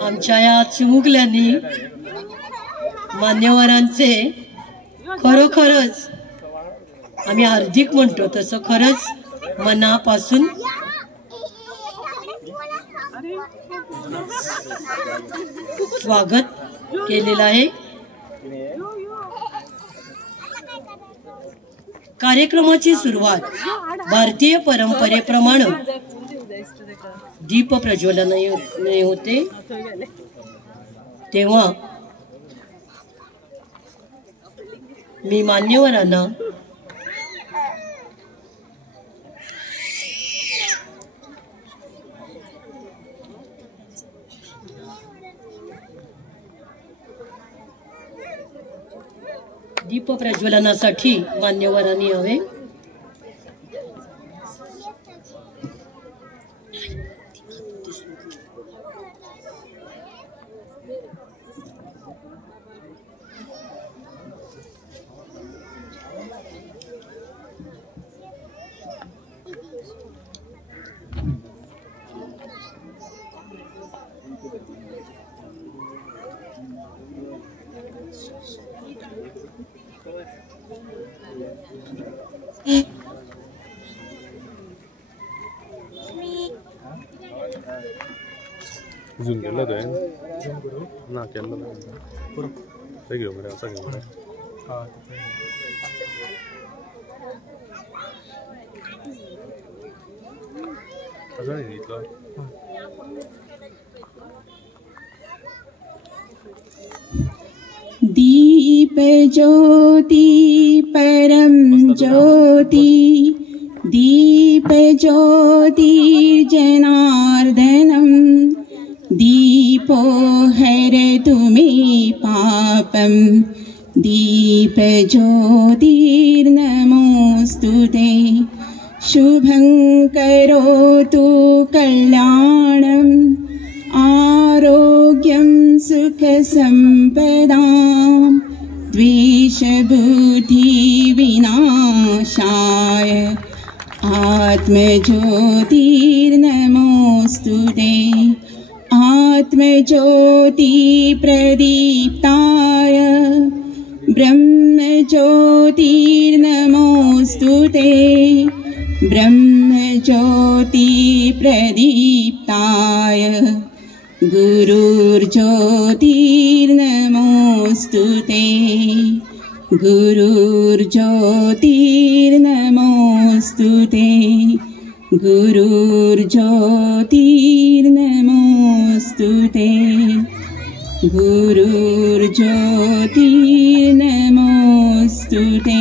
आमच्या या चिमुकल्यांनी मान्यवरांचे खरोखरच आम्ही हार्दिक म्हणतो तसं खरंच मनापासून स्वागत केलेलं आहे। कार्यक्रमाची सुरुवात भारतीय परंपरेप्रमाणे दीप प्रज्वलनाने होते। तेव्हा मी मान्यवरांना दीप प्रज्वलनासाठी मान्यवरांनी हवे। Zoom केलं होतं ना केलं ते घेऊ म्हणजे असं घेऊ असं नाही घेतलं दीप ज्योति परम ज्योति दीप ज्योतिर्जनार्दनम् दीपो हरतु मे पापं दीप ज्योतिर्नमोस्तुते शुभं करोतु कल्याणम् आरोग्यं सुखसम्पदां द्वेषबुद्धिविनाशाय आत्मज्योतिर्नमोस्तुते आत्मज्योतिप्रदीप्ताय ब्रह्मज्योतिर्नमोस्तुते ब्रह्मज्योतिप्रदीप्ताय गुरुर्ज्योतिर्नमोस्तुते गुरुर्ज्योतिर्नमोस्तुते गुरुर्ज्योतिर्नमोस्तुते गुरुर्ज्योतिर्नमोस्तुते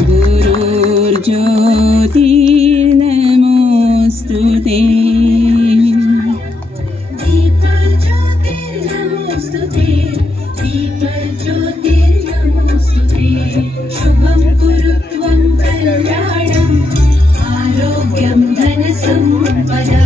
गुरुर्ज्योतिर्नमोस्तुते शुभं कुरुत्वं कल्याणम् आरोग्यं धनसम्पदा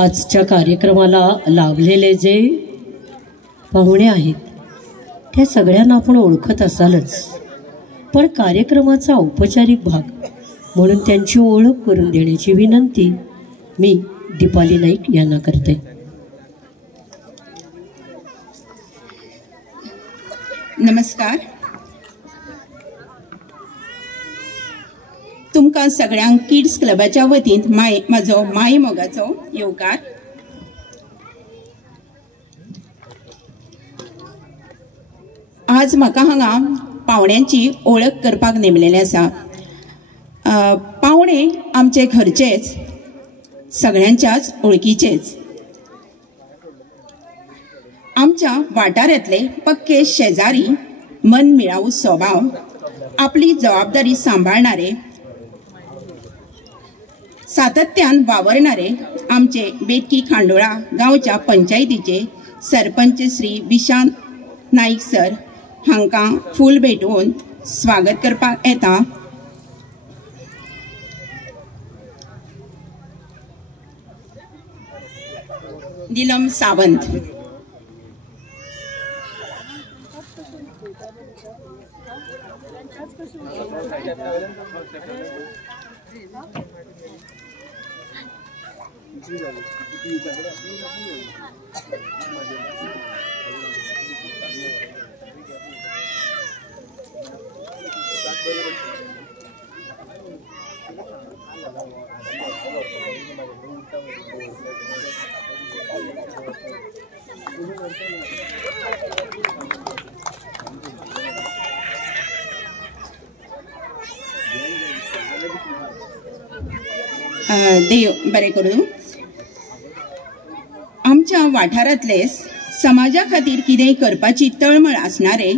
आजच्या कार्यक्रमाला लाभलेले जे पाहुणे आहेत त्या सगळ्यांना आपण ओळखत असालच, पण कार्यक्रमाचा औपचारिक भाग म्हणून त्यांची ओळख करून देण्याची विनंती मी दीपाली नाईक यांना करते। नमस्कार। तुमकां सगळ्यांक किड्स क्लबाच्या वतीन म्हाजो माय मोगाचो येवकार। आज म्हाका हांगा पाहुण्यांची ओळख करपाक नेमलेले आसा। पाहुणे आमचे घरचेच, सगळ्यांच्याच ओळखीचेच, आमच्या वाठारांतले पक्के शेजारी, मनमिळावू स्वभाव, आपली जबाबदारी सांभाळणारे, सातत्यान वावरणारे आमचे बेतकी खांडोळा गांवच्या पंचायतीचे सरपंच श्री विशांत नाईक सर हांकां फूल भेटवून स्वागत करपाक येता. नीलम सावंत. देव बरें करूं. आमच्या वाठारांतले समाजा खातीर कितेंय करपाची तळमळ आसणारे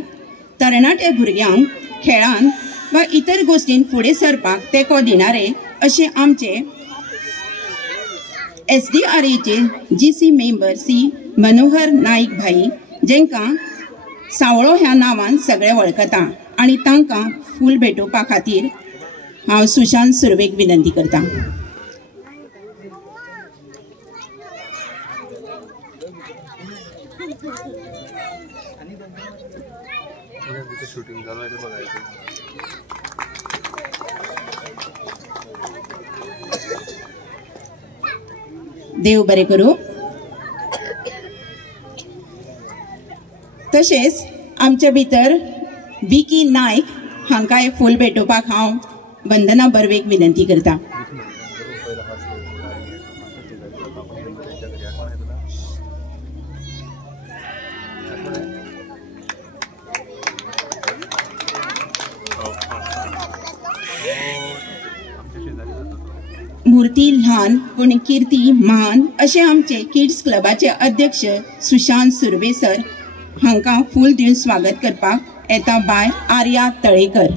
तरणाटे भुरग्यांक खेळान वा इतर गोश्टीन फुडें सरपाक तेंको दिणारे अशे आमचे SDRAचे GC मेंबर सी मनोहर नाईक भाई, जेंकां सावळो ह्या नांवान सगळे वळखता, आनी तांकां फूल भेटोवपा खातीर हांव सुशांत सुर्वेक विनंती करतां. शूटिंग चालू आहे ते बघायचं. देव बरें करूं. तशेंच आमचे भितर विकी नायक हांकांय फूल भेटोवपाक हांव वंदना बर्वेक विनंती करतां. मूर्ती ल्हान पूण कीर्ती महान अशे आमचे किड्स क्लबाचे अध्यक्ष सुशांत सुर्वे सर हांकां फूल दिवन स्वागत करपाक येता बाय आर्या तळेकर.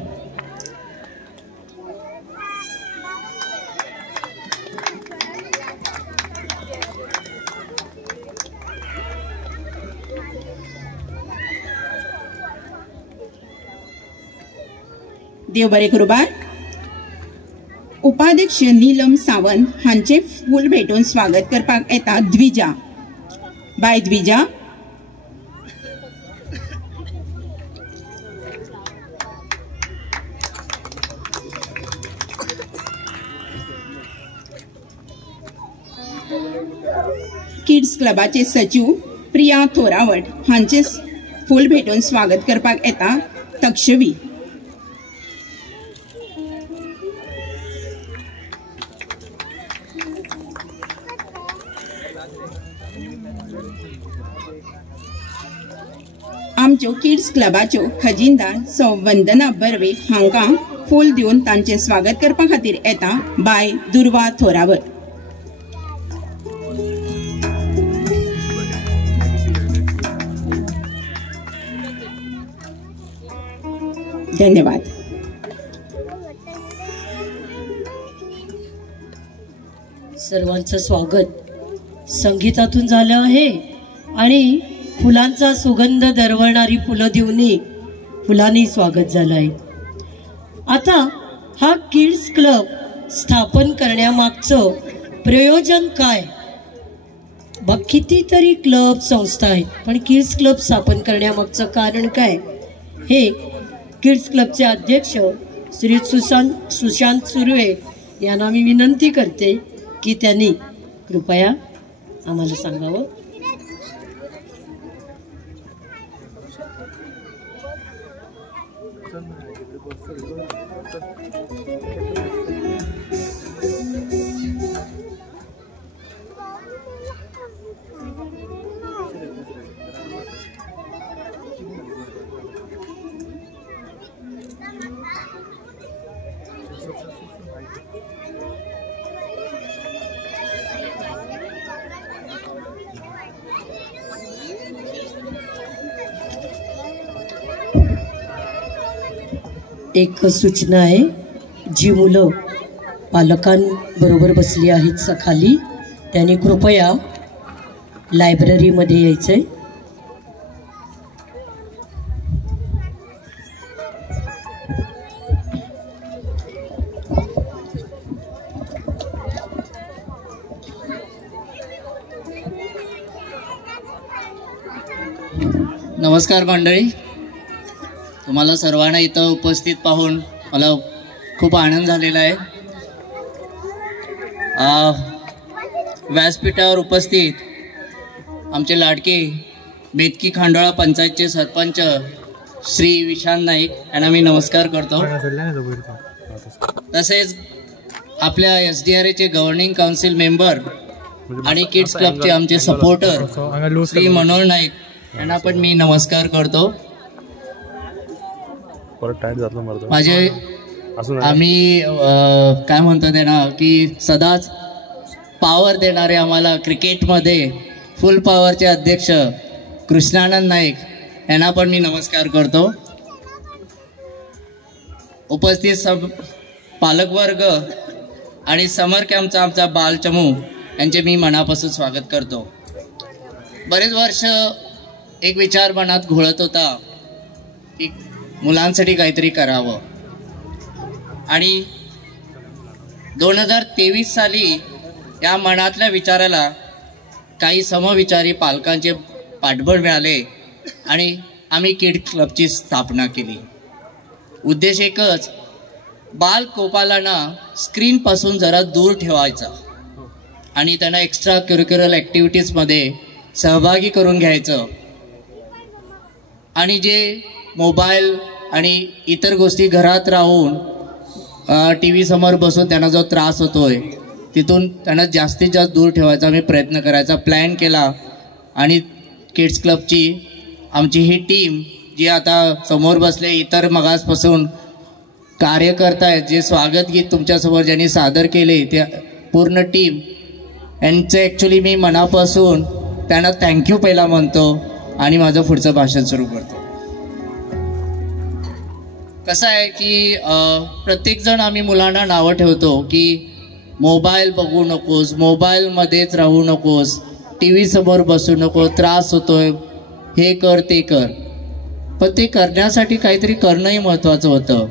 देव बरें करूं बाय. उपाध्यक्ष नीलम सावंत हांचे फूल भेटून स्वागत करपाक येता द्विजा. बाय द्विजा. किड्स क्लबाचे सचिव प्रिया थोरावट हांचे फूल भेटून स्वागत करपाक येता तक्षवी. आमच्यो किड्स क्लबाच्यो खजिनदार सौ वंदना बर्वे हांकां फूल दिवन तांचे स्वागत करपा खातीर येता बाय दुर्वा थोरावत. धन्यवाद. सर्वांचं स्वागत संगीतातून झालं आहे आणि फुलांचा सुगंध दरवळणारी फुलं देऊनही फुलांनी स्वागत झालं आहे. आता हा किड्स क्लब स्थापन करण्यामागचं प्रयोजन काय? बघ कितीतरी क्लब संस्था आहेत, पण किड्स क्लब स्थापन करण्यामागचं कारण काय हे किड्स क्लबचे अध्यक्ष श्री सुशांत सुर्वे यांना मी विनंती करते की त्यांनी कृपया आम्हाला सांगावं. एक सूचना आहे, जी मुलं पालकांबरोबर बसली आहेत खाली त्यांनी कृपया लायब्ररीमध्ये यायचं आहे. नमस्कार मंडळी, तुम्हाला सर्वांना इथं उपस्थित पाहून मला खूप आनंद झालेला आहे. व्यासपीठावर उपस्थित आमचे लाडके बेतकी खांडोळा पंचायतचे सरपंच श्री विशाल नाईक यांना मी नमस्कार करतो. तसेच आपल्या SDRAचे गव्हर्निंग काउन्सिल मेंबर आणि किड्स क्लबचे आमचे सपोर्टर श्री मनोहर नाईक यांना पण मी नमस्कार करतो. माझे आम्ही काय म्हणतो त्यांना की सदाच पावर देणारे आम्हाला क्रिकेटमध्ये फुल पॉवरचे अध्यक्ष कृष्णानंद नाईक यांना पण मी नमस्कार करतो. उपस्थित सब पालकवर्ग आणि समर कॅम्पचा आमचा बालचमू यांचे मी मनापासून स्वागत करतो. बरेच वर्ष एक विचार मनात घोळत होता की मुलांसाठी काहीतरी करावं, आणि 2023 साली या मनातल्या विचाराला काही समविचारी पालकांचे पाठबळ मिळाले आणि आम्ही किड्स क्लबची स्थापना केली. उद्देश एकच, बाल कोपालांना स्क्रीनपासून जरा दूर ठेवायचा आणि त्यांना एक्स्ट्रा करिक्युलर ॲक्टिव्हिटीजमध्ये सहभागी करून घ्यायचं, आणि जे मोबाईल आणि इतर गोष्टी घरात राहून TV समोर बसून त्यांना जो त्रास होतोय तिथून त्यांना जास्तीत जास्त दूर ठेवायचा आम्ही प्रयत्न करायचा प्लॅन केला. आणि किड्स क्लबची आमची ही टीम जी आता समोर बसले, इतर मगासपासून कार्य करतायत, जे स्वागत गीत तुमच्यासमोर ज्यांनी सादर केले, त्या पूर्ण टीम यांचं ॲक्च्युली मी मनापासून त्यांना थँक्यू पहिला म्हणतो आणि माझं पुढचं भाषण सुरू करतो. कसं आहे की प्रत्येकजण आम्ही मुलांना नावं ठेवतो की मोबाईल बघू नकोस, मोबाईलमध्येच राहू नकोस, TV समोर बसू नको, त्रास होतोय, हे कर ते कर. पण ते करण्यासाठी काहीतरी करणंही महत्त्वाचं होतं.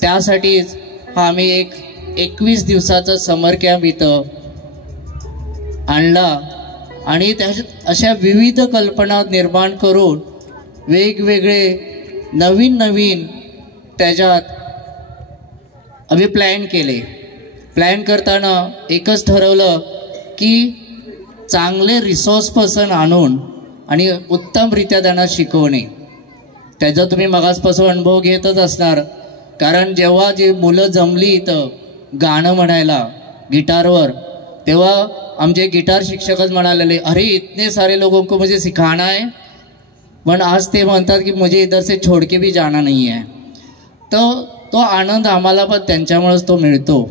त्यासाठीच आम्ही एक 21 दिवसाचा समर कॅम्प इथं आणला आणि त्याच्यात अशा विविध कल्पना निर्माण करून वेगवेगळे नवीन त्याच्यात आम्ही प्लॅन केले. प्लॅन करताना एकच ठरवलं की चांगले रिसोर्स पर्सन आणून आणि उत्तमरित्या त्यांना शिकवणे. त्याचा तुम्ही मगासपासून अनुभव घेतच असणार, कारण जेव्हा जे मुलं जमली इथं गाणं म्हणायला गिटारवर, तेव्हा आमचे गिटार शिक्षकच म्हणालेले, अरे इतने सारे लोगों को मुझे सिखाना है, पण आज ते म्हणतात की मुझे इधर से छोड़ के भी जाना नहीं है. तो आनंद आम्हाला पण त्यांच्यामुळेच तो मिळतो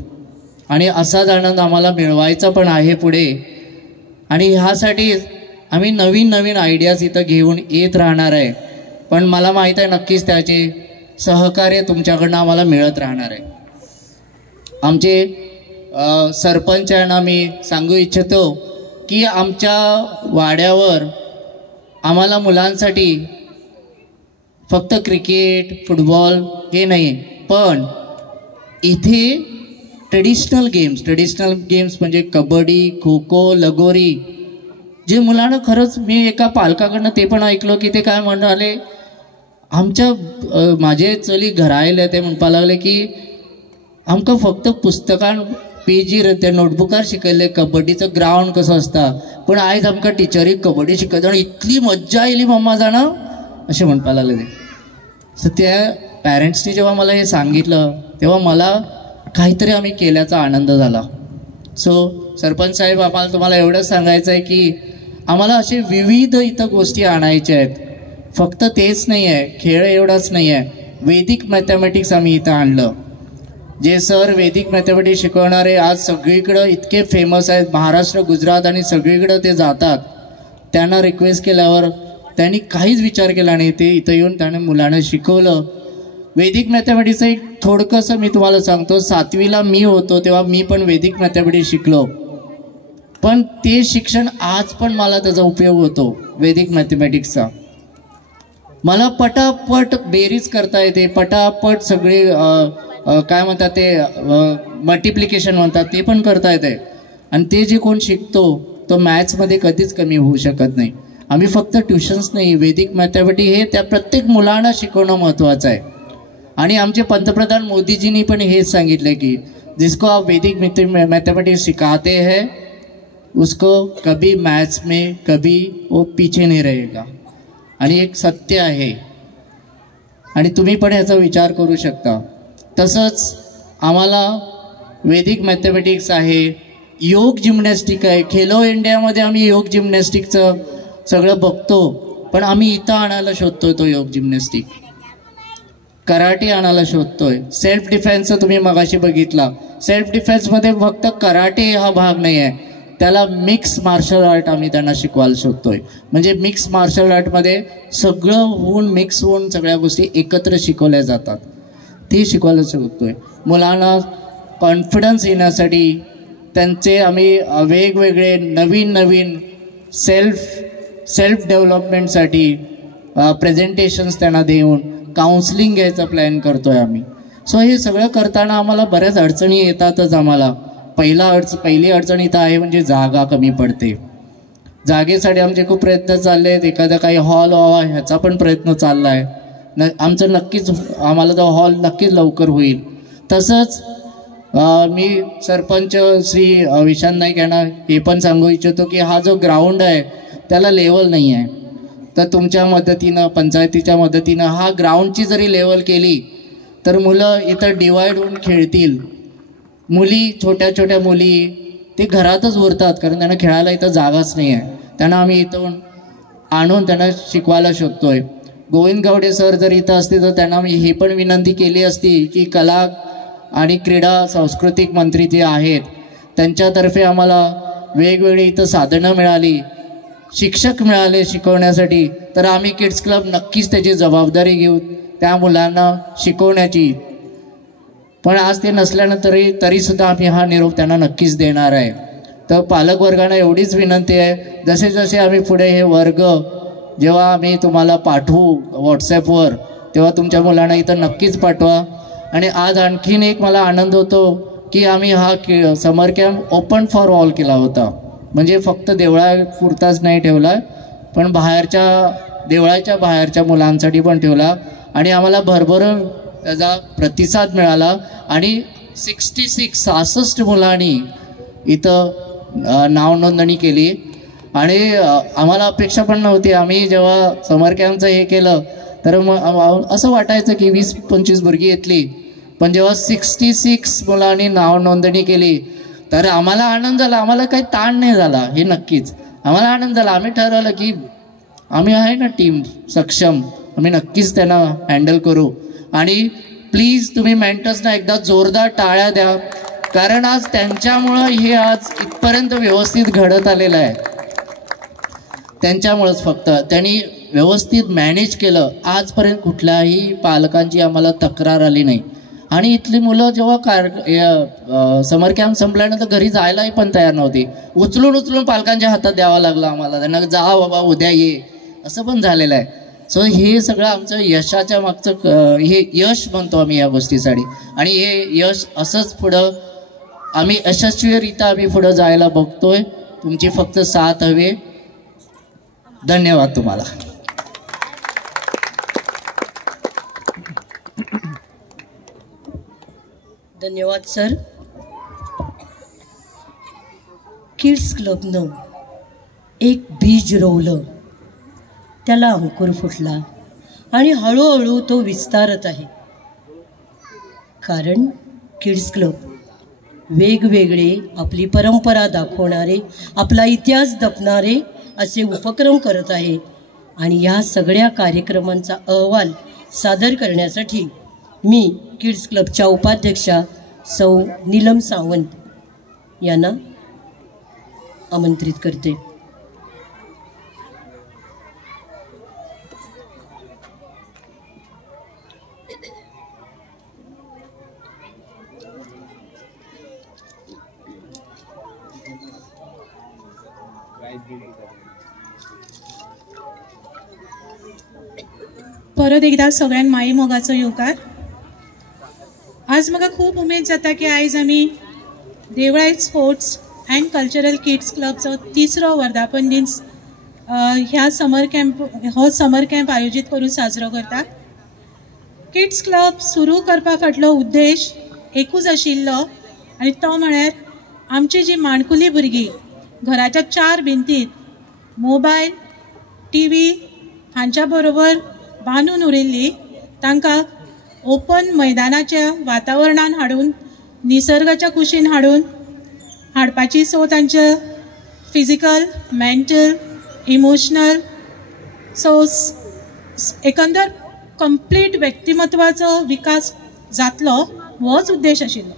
आणि असाच आनंद आम्हाला मिळवायचा पण आहे पुढे. आणि ह्यासाठी आम्ही नवीन आयडियाज इथं घेऊन येत राहणार आहे. पण मला माहीत आहे नक्कीच त्याचे सहकार्य तुमच्याकडनं आम्हाला मिळत राहणार आहे. आमचे सरपंच यांना मी सांगू इच्छितो की आमच्या वाड्यावर आम्हाला मुलांसाठी फक्त क्रिकेट, फुटबॉल हे नाही, पण इथे ट्रेडिशनल गेम्स म्हणजे कबड्डी, खो खो, लगोरी, जे मुलांना खरंच मी एका पालकाकडनं ते पण ऐकलं की ते काय म्हणाले, आमच्या माझे चली घरा आयले ते म्हणपा लागले की आमकां फक्त पुस्तकान पेजीर त्या नोटबुकार शिकयले कबड्डीचं ग्राउंड कसं असता, पण आयज आमकां टिचरी कबड्डी शिकयता आनी इतली मज्जा आयली मम्मा जाणा अशें म्हणपा लागले ते. सो त्या पॅरेंट्सनी जेव्हा मला हे सांगितलं तेव्हा मला काहीतरी आम्ही केल्याचा आनंद झाला. सो सरपंच साहेब, आम्हाला तुम्हाला एवढंच सांगायचं आहे की आम्हाला असे विविध इथं गोष्टी आणायच्या आहेत. फक्त तेच नाही आहे, खेळ एवढाच नाही आहे, वैदिक मॅथमॅटिक्स आम्ही इथं आणलं. जे सर वैदिक मॅथमॅटिक्स शिकवणारे आज सगळीकडं इतके फेमस आहेत, महाराष्ट्र, गुजरात आणि सगळीकडं ते जातात. त्यांना रिक्वेस्ट केल्यावर त्यांनी काहीच विचार केला नाही, ते इथं येऊन त्याने मुलांना शिकवलं. वैदिक मॅथमॅटिक्सचं एक थोडकंसं मी तुम्हाला सांगतो. 7वीला मी होतो तेव्हा मी पण वैदिक मॅथमॅटिक्स शिकलो, पण ते शिक्षण आज पण मला त्याचा उपयोग होतो वैदिक मॅथमॅटिक्सचा. मला पटापट बेरीज करता येते, पटापट सगळे काय म्हणतात ते मल्टिप्लिकेशन म्हणतात ते पण करता येते. आणि ते जे कोण शिकतो तो मॅथ्समध्ये कधीच कमी होऊ शकत नाही. आम्ही फक्त ट्युशन्स नाही, वैदिक मॅथमॅटिक्स हे त्या प्रत्येक मुलांना शिकवणं महत्त्वाचं आहे. आणि आमचे पंतप्रधान मोदीजींनी पण हेच सांगितलं की जिसको आप वैदिक मैथमेटिक्स सिखाते हैं उसको कभी मैथ्स में कभी वो पीछे नहीं रहेगा. आणि एक सत्य आहे आणि तुम्ही पण याचा विचार करू शकता. तसंच आम्हाला वैदिक मॅथमॅटिक्स आहे, योग जिम्नॅस्टिक आहे. खेलो इंडियामध्ये आम्ही योग जिम्नॅस्टिकचं सगळं बघतो, पण आम्ही इथं आणायला शोधतोय तो योग जिम्नॅस्टिक. कराटे आणायला शोधतोय. सेल्फ डिफेन्सचं तुम्ही मगाशी बघितला, सेल्फ डिफेन्समध्ये फक्त कराटे हा भाग नाही आहे, त्याला मिक्स मार्शल आर्ट आम्ही त्यांना शिकवायला शोधतोय. म्हणजे मिक्स मार्शल आर्टमध्ये सगळं होऊन मिक्स होऊन सगळ्या गोष्टी एकत्र शिकवल्या जातात, ते शिकवायला शोधतोय. मुलांना कॉन्फिडन्स येण्यासाठी त्यांचे आम्ही वेगवेगळे नवीन नवीन सेल्फ डेव्हलपमेंटसाठी प्रेझेंटेशन्स त्यांना देऊन काउन्सिलिंग घ्यायचा प्लॅन करतोय आम्ही. सो हे सगळं करताना आम्हाला बऱ्याच अडचणी येतातच. आम्हाला पहिली अडचण इथं आहे म्हणजे जागा कमी पडते. जागेसाठी आमचे खूप प्रयत्न चालले आहेत. एखादा काही हॉल व्हावा ह्याचा पण प्रयत्न चालला आहे. आमचं नक्कीच आम्हाला तो हॉल नक्कीच लवकर होईल. तसंच मी सरपंच श्री विशांत नाईक यांना हे पण सांगू इच्छितो की हा जो ग्राउंड आहे त्याला लेवल नाही आहे, तर तुमच्या मदतीनं पंचायतीच्या मदतीनं हा ग्राउंडची जरी लेवल केली तर मुलं इथं डिवाईड होऊन खेळतील. मुली छोट्या छोट्या मुली ते घरातच उरतात कारण त्यांना खेळायला इथं जागाच नाही आहे. त्यांना आम्ही इथून आणून त्यांना शिकवायला शोधतोय. गोविंद गावडे सर जर इथं असते तर त्यांना मी ही पण विनंती केली असती की कला आणि क्रीडा सांस्कृतिक मंत्री जे आहेत त्यांच्यातर्फे आम्हाला वेगवेगळी इथं साधनं मिळाली, शिक्षक मिळाले शिकवण्यासाठी, तर आम्ही किड्स क्लब नक्कीच त्याची जबाबदारी घेऊ त्या मुलांना शिकवण्याची. पण आज ते नसल्यानंतर तरीसुद्धा आम्ही हा निरोप त्यांना नक्कीच देणार आहे. तर पालकवर्गांना एवढीच विनंती आहे, जसे जसे आम्ही पुढे हे वर्ग जेव्हा आम्ही तुम्हाला पाठवू व्हॉट्सॲपवर तेव्हा तुमच्या मुलांना इथं नक्कीच पाठवा. आणि आज आणखीन एक मला आनंद होतो की आम्ही हा समर कॅम्प ओपन फॉर ऑल केला होता. म्हणजे फक्त देवळापुरताच नाही ठेवला, पण देवळाच्या बाहेरच्या मुलांसाठी पण ठेवला. आणि आम्हाला भरभरून त्याचा प्रतिसाद मिळाला आणि 66 मुलांनी इथं नाव नोंदणी केली. आणि आम्हाला अपेक्षा पण नव्हती. आम्ही जेव्हा समर कॅम्पचं हे केलं तर मग असं वाटायचं की 20-25 मुलगी येतली, पण जेव्हा 66 मुलांनी नाव नोंदणी केली तर आम्हाला आनंद झाला. आम्हाला काही ताण नाही झाला, हे नक्कीच आम्हाला आनंद झाला. आम्ही ठरवलं की आम्ही आहे ना टीम सक्षम, आम्ही नक्कीच त्यांना हँडल करू. आणि प्लीज तुम्ही मेंटर्सना एकदा जोरदार टाळ्या द्या, कारण आज त्यांच्यामुळं हे आज इथपर्यंत व्यवस्थित घडत आलेलं आहे. त्यांच्यामुळंच फक्त त्यांनी व्यवस्थित मॅनेज केलं. आजपर्यंत कुठल्याही पालकांची आम्हाला तक्रार आली नाही. आणि इथली मुलं जेव्हा समर कॅम्प संपल्यानंतर घरी जायलाही पण तयार नव्हती. उचलून पालकांच्या हातात द्यावं लागलं आम्हाला, त्यांना जा बाबा उद्या ये असं पण झालेलं आहे. सो हे सगळं आमचं यशाच्या मागचं हे यश म्हणतो आम्ही या गोष्टीसाठी. आणि हे यश असंच पुढं आम्ही यशस्वीरित्या आम्ही पुढं जायला बघतोय. तुमची फक्त साथ हवी. धन्यवाद तुम्हाला. धन्यवाद सर. किड्स क्लबनं एक बीज रोवलं, त्याला अंकुर फुटला आणि हळूहळू तो विस्तारत आहे. कारण किड्स क्लब वेगवेगळे आपली परंपरा दाखवणारे, आपला इतिहास जपणारे असे उपक्रम करत आहे. आणि या सगळ्या कार्यक्रमांचा अहवाल सादर करण्यासाठी मी किड्स क्लबच्या उपाध्यक्षा सौ नीलम सावंत यांना आमंत्रित करते. परत एकदा सगळ्यांक माई मोगाचो येवकार. आज म्हाका खूब उमेद जाता की आयज आमी देवळाय स्पोर्ट्स अँड कल्चरल किड्स क्लबचो 3रो वर्धापन दिन ह्या समर कॅम्प आयोजीत करून साजरो करता. किड्स क्लब सुरू करपा फाटलो उद्देश एकूच आशिल्लो आनी तो म्हळ्यार आमची जी माणकुली भुरगीं घराच्या 4 भिंतीत मोबायल TV हांच्या बरोबर बांदून उरिल्ली तांकां ओपन मैदानाच्या वातावरणान हाडून निसर्गाच्या कुशीन हाडपाची सो तांचे फिजिकल मेंटल इमोशनल सो एकंदर कंप्लीट व्यक्तिमत्वाचो विकास जातलो होच उद्देश आशिल्लो.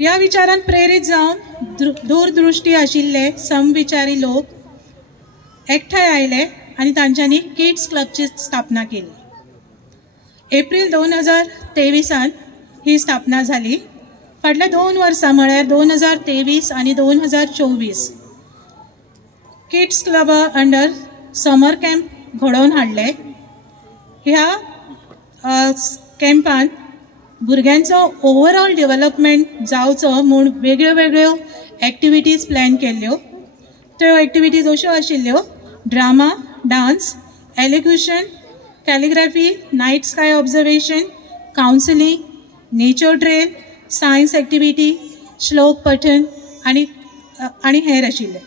ह्या विचारान प्रेरीत जावन दूरदृश्टी आशिल्ले समविचारी लोक एकठांय आयले आनी तांच्यांनी किड्स क्लबची स्थापना केली. एप्रिल 2023 ही स्थापना जाली. फाटल्या 2 वर्सां म्हळ्यार 2023 आनी 2024 किड्स क्लबा अंडर समर कॅम्प घडोवन हाडले. ह्या कॅम्पान भुरग्यांचो ओवरऑल डेव्हलपमेंट जावचो म्हूण वेगळ्यो वेगळ्यो एक्टिविटीज प्लॅन केल्ल्यो. त्यो एक्टिविटीज अश्यो आशिल्ल्यो drama, dance, elocution, calligraphy, night sky observation, counselling, nature trail, science activity, श्लोक पठण आनी हेर आशिल्ले.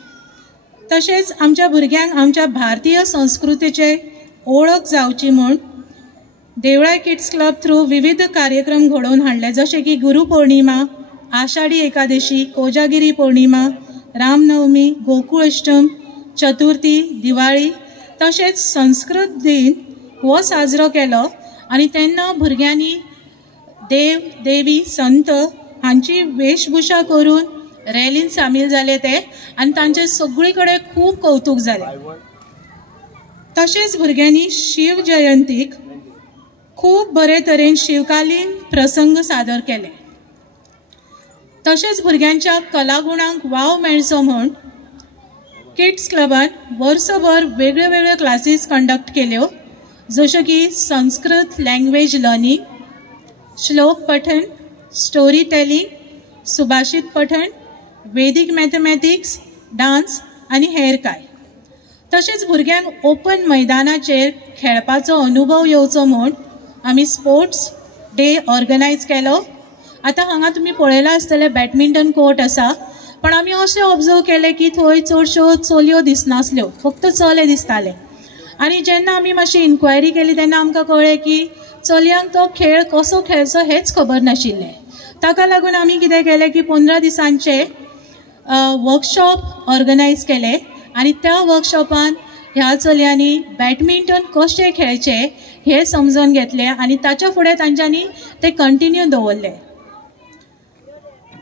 तशेंच आमच्या भुरग्यांक आमच्या भारतीय संस्कृतीचे ओळख जावची म्हूण देवळाय किड्स क्लब थ्रू विविध कार्यक्रम घडोवन हाडले, जशे की गुरुपौर्णिमा, आषाढी एकादशी, कोजागिरी पौर्णिमा, रामनवमी, गोकुळ अष्टम, चतुर्थी, दिवाळी. तशेंच संस्कृत दिन हो साजरो केलो आनी तेन्ना भुरग्यांनी देव देवी संत हांची वेशभूषा करून रॅलीन सामील जाले ते आनी तांचे सगळी कडेन खूब कौतुक जालें. तशेंच भुरग्यांनी शिव जयंतीक खूब बरे तरेन शिवकालीन प्रसंग सादर केले. तशेंच भुरग्यांच्या कलागुणांक वाव मेळचो म्हूण किड्स क्लबान वर्सभर वेगळ्यो वेगळ्यो क्लासीस कंडक्ट केल्यो, जश्यो की संस्कृत लँग्वेज लर्निंग, श्लोक पठण, स्टोरी टेलिंग, सुभाषित पठण, वेदीक मॅथमॅटिक्स, डान्स आनी हेर कांय. तशेंच भुरग्यांक ओपन मैदानाचेर खेळपाचो अनुभव येवचो म्हूण आमी स्पोर्ट्स डे ऑर्गनायज केलो. आतां हांगा तुमी पळयलां आसतलें बॅडमिंटन कोर्ट आसा, पण आमी अशें ऑब्जर्व केलें की थंय चडश्यो चलयो दिसनासल्यो, फक्त चले दिसताले. आनी जेन्ना आमी मातशी इन्क्वायरी केली तेन्ना आमकां कळ्ळें की चलयांक तो खेळ कसो खेळचो हेच खबर नाशिल्लें. ताका लागून आमी कितें केलें की 15 दिसांचे वर्कशॉप ऑर्गनायज केले आनी त्या वर्कशॉपान ह्या चलयांनी बॅडमिंटन कशें खेळचें हें समजून घेतलें आनी ताच्या फुडें तांच्यांनी तें कंटिन्यू दवरलें.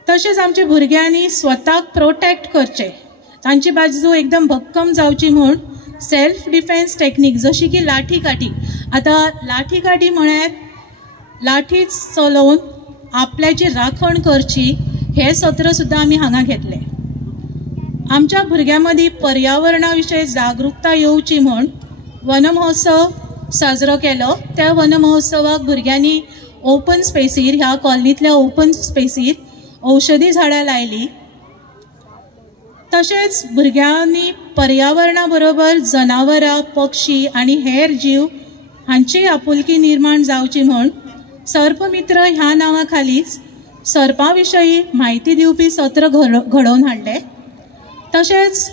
तशेंच आमच्या भुरग्यांनी स्वताक प्रोटेक्ट करचें, तांची बाजू एकदम भक्कम जावची म्हूण सेल्फ डिफेन्स टेक्नीक जशी की लाठी काठी. आतां लाठी काठी म्हळ्यार लाठी चलोवन आपल्याची राखण करची हें सत्र सुद्दां आमी हांगा घेतलें. आमच्या भुरग्यां मदीं पर्यावरणा विशयी जागृकता येवची म्हूण वन महोत्सव साजरो केलो. त्या वन महोत्सवाक भुरग्यांनी ओपन स्पेसीर, ह्या कॉलनींतल्या ओपन स्पेसीर औषधी झाडां लायली. तशेंच भुरग्यांनी पर्यावरणा बरोबर जनावरां, पक्षी आनी हेर जीव हांची आपुलकी निर्माण जावची म्हूण सर्पमित्र ह्या नांवा खालीच सर्पां विशयी म्हायती दिवपी सत्र घडोवन हाडलें. तशेंच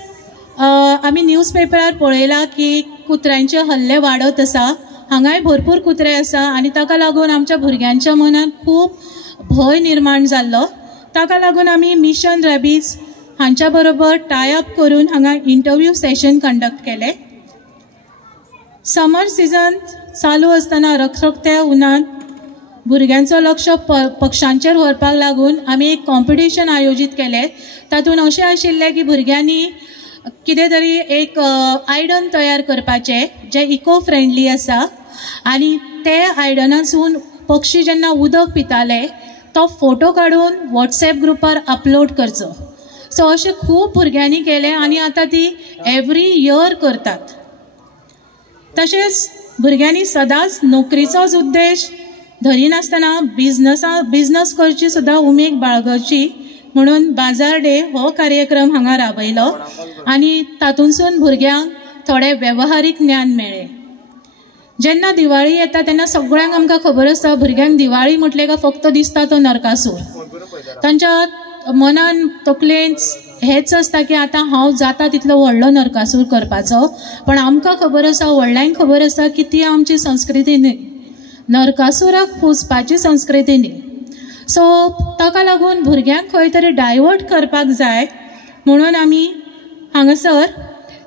आमी न्यूज पेपरार पळयलां की कुत्र्यांचे हल्ले वाडत आसा. हांगाय भरपूर कुत्रे आसा आनी ताका लागून आमच्या भुरग्यांच्या मनात खूब भंय निर्माण जाल्लो. ताका लागून आमी मिशन रॅबीज हांच्या बरोबर टाय अप करून हांगा इंटरव्यू सेशन कंडक्ट केले. समर सिजन चालू आसतना रखरखत्या उन्हान भुरग्यांचो लक्ष पक्षांचेर व्हरपाक लागून आमी एक कॉम्पिटिशन आयोजीत केलें. तातूंत अशें आशिल्लें की भुरग्यांनी कितें तरी एक आयडन तयार करपाचें जें इको फ्रेंडली आसा आनी ते आयडनासून पक्षी जेन्ना उदक पिताले तो फोटो काडून वॉट्सॅप ग्रुपार अपलोड करचो. सो अशें खूब भुरग्यांनी केलें आनी आतां ती एवरी इयर करतात. तशेंच भुरग्यांनी सदांच नोकरीचोच उद्देश धरिनासतना बिझनस करची सुद्दां उमेद बाळगची म्हणून बाजार डे हो कार्यक्रम हांगा राबयलो आनी तातूंतसून भुरग्यांक थोडें वेवहारीक ज्ञान मेळ्ळें. जेन्ना दिवाळी येता तेन्ना सगळ्यांक आमकां खबर आसता भुरग्यांक दिवाळी म्हटले काय फक्त दिसता तो नरकासूर. तांच्या मनान तकलेंत हेच आसता की आतां हांव जाता तितलो व्हडलो नरकासूर करपाचो. पण आमकां खबर आसा, व्हडल्यांक खबर आसा की ती आमची संस्कृती न्ही, नरकासुराक पुजपाची संस्कृती न्ही. सो ताका लागून भुरग्यांक खंय तरी डायवर्ट करपाक जाय म्हणून आमी हांगासर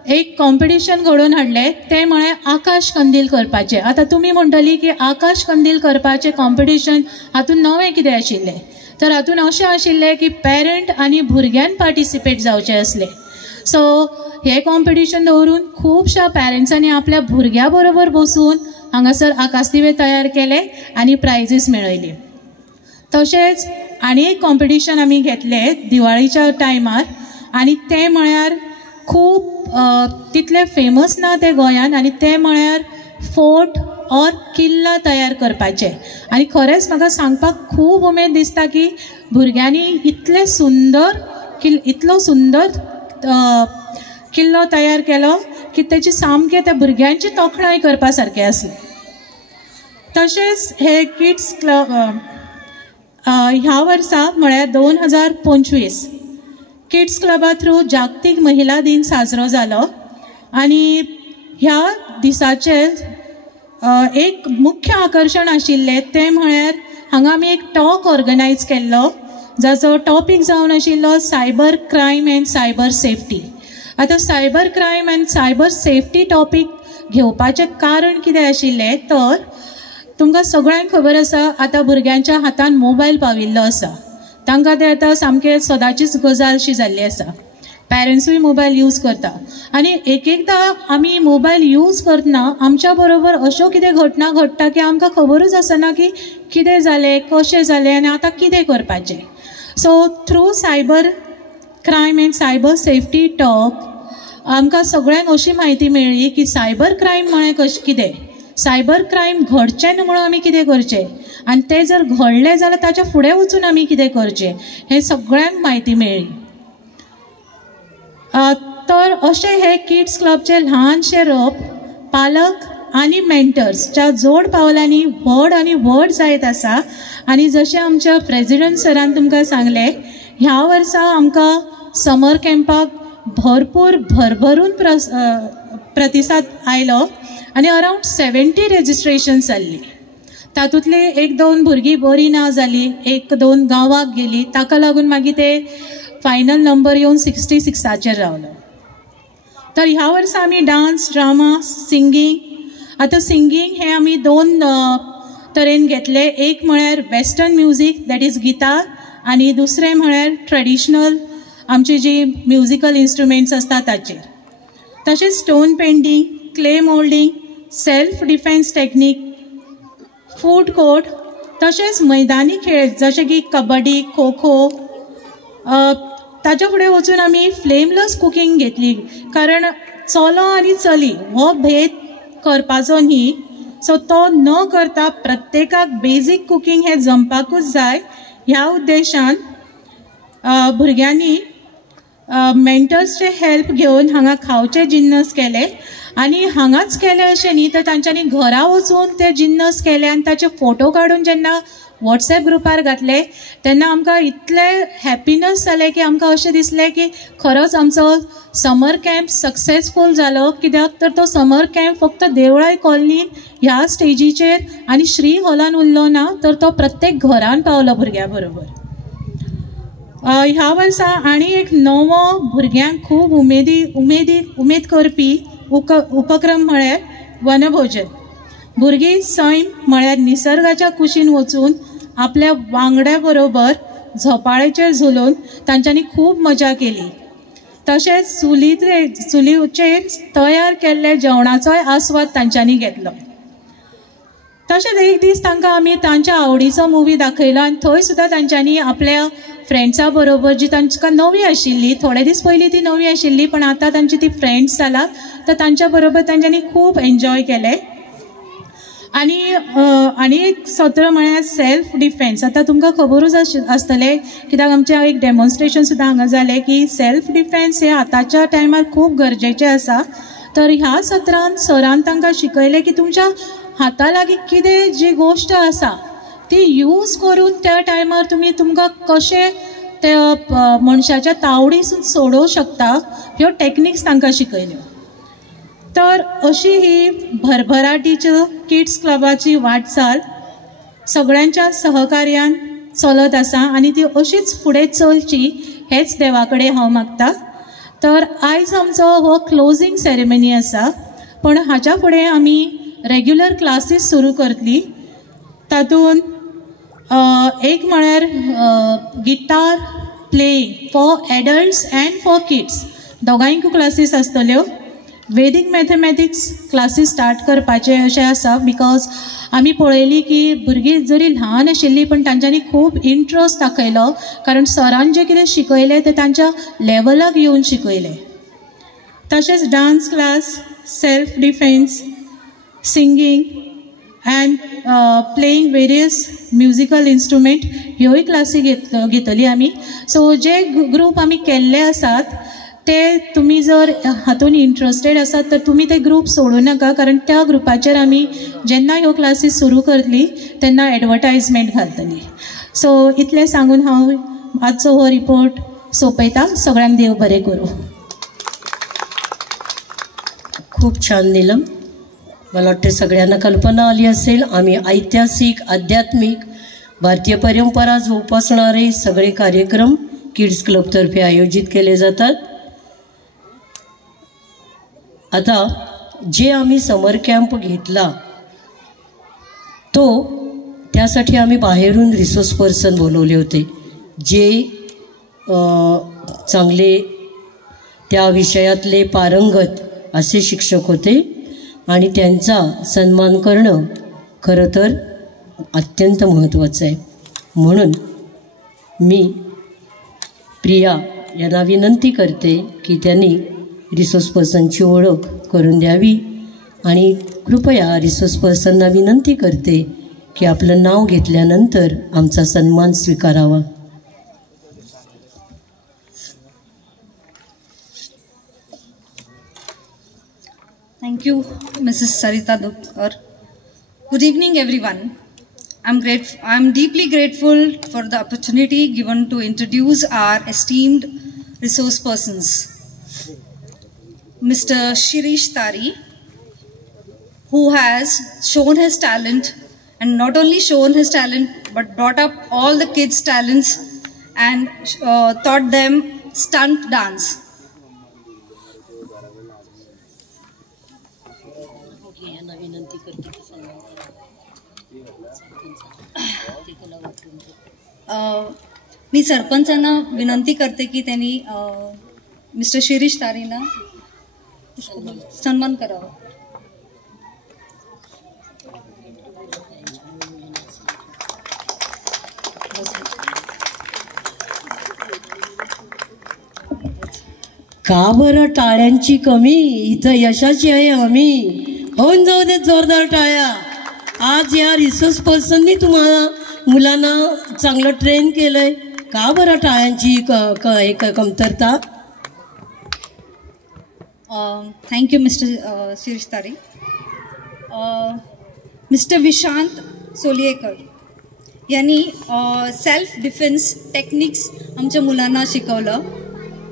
एक कॉम्पिटिशन घडोवन हाडलें. तें म्हळ्यार आकाश कंदील करपाचें. आतां तुमी म्हणटली की आकाश कंदील करपाचें कॉम्पिटिशन हातूंत नवें कितें आशिल्लें, तर हातूंत अशें आशिल्लें की पेरंट आनी भुरग्यांक पार्टिसिपेट जावचें आसलें. सो हें कॉम्पिटिशन दवरून खुबश्या पेरंट्सांनी आपल्या भुरग्यां बरोबर बसून हांगासर आकाशदिवे तयार केले आनी प्रायजीस मेळयली. तशेंच आनी एक कॉम्पिटिशन आमी घेतलें दिवाळीच्या टायमार आनी तें म्हळ्यार खूब तितलें फेमस ना तें गोंयान आनी तें म्हळ्यार फोर्ट और किल्ला तयार करपाचें. आनी खरेंच म्हाका सांगपाक खूब उमेद दिसता की भुरग्यांनी इतलो सुंदर किल्लो तयार केलो की तेची सामकें त्या भुरग्यांची तोखणाय करपा सारकें आसलें. तशेंच हे किड्स क्लब ह्या वर्सा म्हळ्यार 2025 किड्स क्लबा थ्रू जागतीक महिला दिन साजरो जालो आनी ह्या दिसाचे एक मुख्य आकर्शण आशिल्लें तें म्हळ्यार हांगा आमी एक टॉक ऑर्गनायज केल्लो जाचो टॉपीक जावन आशिल्लो cyber crime and cyber safety. आतां cyber crime and cyber safety topic घेवपाचें कारण कितें आशिल्लें तर तुमकां सगळ्यांक खबर आसा आतां भुरग्यांच्या हातान मोबायल पाविल्लो आसा. तांकां ते आतां सामकें सदांचीच गजाल शी जाल्ली आसा. पेरंट्सूय मोबायल यूज करता आनी एकदां आमी मोबायल यूज करतना आमच्या बरोबर अश्यो कितें घटना घडटा की आमकां खबरूच आसना की कितें जालें, कशें जालें आनी आतां कितें करपाचें. So through cyber crime and cyber safety talk आमकां सगळ्यांक अशी म्हायती मेळ्ळी की सायबर क्रायम म्हळ्यार कशें कितें, सायबर क्रायम घडचें न्हू म्हणून आमी कितें करचें आनी तें जर घडलें जाल्यार ताच्या फुडें वचून आमी कितें करचें हें सगळ्यांक म्हायती मेळ्ळी. तर अशें हे किड्स क्लबचे ल्हानशे रोप पालक आनी मेंटर्सच्या जोड पावलांनी व्हड आनी व्हड जायत आसा. आनी जशें आमच्या प्रेजिडंट सरान तुमकां सांगलें ह्या वर्सा आमकां समर कॅम्पाक भरपूर भरभरून प्रतिसाद आयलो आनी अरावंड 70 रेजिस्ट्रेशन्स जाल्ली. तातूंतली 1-2 भुरगीं बरीं ना जालीं, 1-2 गांवाक गेलीं, ताका लागून मागीर ते फायनल नंबर येवन 66 रावलो. तर ह्या वर्सा आमी डान्स, ड्रामा, सिंगींग. आतां सिंगींग हें आमी 2 तरेन घेतले. एक म्हळ्यार western music that is guitar आनी दुसरें म्हळ्यार ट्रेडिशनल आमची जी म्युजिकल इन्स्ट्रुमेंट्स आसता ताचेर. तशेंच stone painting, clay moulding, self defence technique, food court, तशेंच मैदानी खेळ जशे की कबड्डी, खो खो. ताच्या फुडें वचून आमी फ्लेमलेस कुकींग घेतली कारण चलो आनी चली हो भेद करपाचो न्ही. सो तो न करता प्रत्येकाक बेजीक कुकींग हें जमपाकूच जाय ह्या उद्देशान भुरग्यांनी मेंटर्सचे हेल्प घेवन हांगा खावचे जिन्नस केले आनी हांगाच केले अशें न्ही तर तांच्यांनी घरा वचून ते जिन्नस केले आनी ताचे फोटो काडून जेन्ना वॉट्सॅप ग्रुपार घातले तेन्ना आमकां इतले हॅपिनस जाले की आमकां अशें दिसलें की खरोच आमचो समर कॅम्प सक्सेसफूल जालो. कित्याक तर तो समर कॅम्प फक्त देवळाय कॉलनीन ह्या स्टेजीचेर आनी श्री हॉलान उरलो ना तर तो प्रत्येक घरान पावलो भुरग्यां बरोबर. ह्या वर्सा आनी एक नवो भुरग्यांक खूब उमेद करपी उपक्रम म्हळ्यार वनभोजन. भुरगीं सैम म्हळ्यार निसर्गाच्या कुशीन वचून आपल्या वांगड्या बरोबर झोपाळेचेर झुलून तांच्यांनी खूब मजा केली. तशेंच चुलीचेर तयार केल्ले जेवणाचोय आस्वाद तांच्यांनी घेतलो. तशेंच एक दीस तांकां आमी तांच्या आवडीचो मुवी दाखयलो आनी थंय सुद्दां तांच्यांनी आपल्या फ्रेंड्सां बरोबर जी तांकां नवी आशिल्ली, थोडे दीस पयलीं ती नवी आशिल्ली पण आतां तांची ती फ्रेंड्स जाला, तर तांच्या बरोबर तांच्यांनी खूब एन्जॉय केले. आनी एक सत्र म्हळ्यार सेल्फ डिफेन्स. आतां तुमकां खबरूच आसतलें, कित्याक आमचें एक डेमॉन्स्ट्रेशन सुद्दां हांगा जालें की सेल्फ डिफेन्स हे आतांच्या टायमार खूब गरजेचें आसा. तर ह्या सत्रांत सरान तांकां शिकयलें की तुमच्या हाता लागीं कितें जी गोश्ट आसा ती यूज करून त्या टायमार तुमकां कशें ते मनशाच्या तावडीसून सोडोवंक शकता, ह्यो टॅक्निक्स तांकां शिकयल्यो. तर अशी ही भरभराटीच्या किड्स क्लबाची वाटचाल सगळ्यांच्या सहकार्यान चलत आसा आनी ती अशीच फुडें चलची हेच देवा कडेन हांव मागतां. तर आयज आमचो हो क्लोजिंग सेरेमनी आसा, पण हाच्या फुडें आमी रेग्युलर क्लासीस सुरू करतली. तातूंत एक म्हळ्यार guitar playing for adults and for kids दोगांयकू क्लासीस आसतल्यो. वेदीक मॅथमॅटिक्स क्लासीस स्टार्ट करपाचे अशें आसा, बिकॉज आमी पळयली की भुरगीं जरी ल्हान आशिल्लीं पण तांच्यांनी खूब इंट्रस्ट दाखयलो, कारण सरान जें कितें शिकयलें तें तांच्या लेवलाक येवन शिकयलें. तशेंच dance class, self defence, singing and playing various musical instrument ह्योय क्लासी घेतली आमी. सो जे ग्रूप आमी केल्ले आसात ते तुमी जर हातून इंट्रस्टेड आसात तर तुमी ते ग्रूप सोडूं नाका, कारण त्या ग्रुपाचेर आमी जेन्ना ह्यो क्लासीस सुरू करतली तेन्ना एडवर्टायजमेंट घालतली. सो इतलें सांगून हांव आजचो हो रिपोर्ट सोंपयता. सगळ्यांक देव बरें करूं. खूप छान नीलम. मला वाटते सगळ्यांना कल्पना आली असेल, आम्ही ऐतिहासिक, आध्यात्मिक, भारतीय परंपरा जोपासणारे सगळे कार्यक्रम किड्स क्लबतर्फे आयोजित केले जातात. आता जे आम्ही समर कॅम्प घेतला तो त्यासाठी आम्ही बाहेरून रिसोर्स पर्सन बोलवले होते, जे चांगले त्या विषयातले पारंगत असे शिक्षक होते आणि त्यांचा सन्मान करणं खरं तर अत्यंत महत्त्वाचं आहे. म्हणून मी प्रिया यांना विनंती करते की त्यांनी रिसोर्स पर्सनची ओळख करून द्यावी आणि कृपया रिसोर्स पर्सनना विनंती करते की आपलं नाव घेतल्यानंतर आमचा सन्मान स्वीकारावा. Thank you, Mrs. Sarita Dukkar. Good evening, everyone. I'm deeply grateful for the opportunity given to introduce our esteemed resource persons. Mr. Shirish Tari, who has shown his talent, and not only shown his talent, but brought up all the kids' talents and taught them stunt dance. मी सरपंचांना विनंती करते की त्यांनी mister Shirish तारींना सन्मान करावा. का बरं टाळ्यांची कमी, इथं यशाची आहे हमी. होऊन जाऊ दे जोरदार टाळ्या. आज या रिसोर्स पर्सननी तुम्हाला मुलांना चांगलं ट्रेन केलंय. का बरं टाळ्यांची कमतरता. थँक्यू मिस्टर शिरीष तारी. मिस्टर विशांत सोलियेकर यांनी सेल्फ डिफेन्स टेक्निक्स आमच्या मुलांना शिकवलं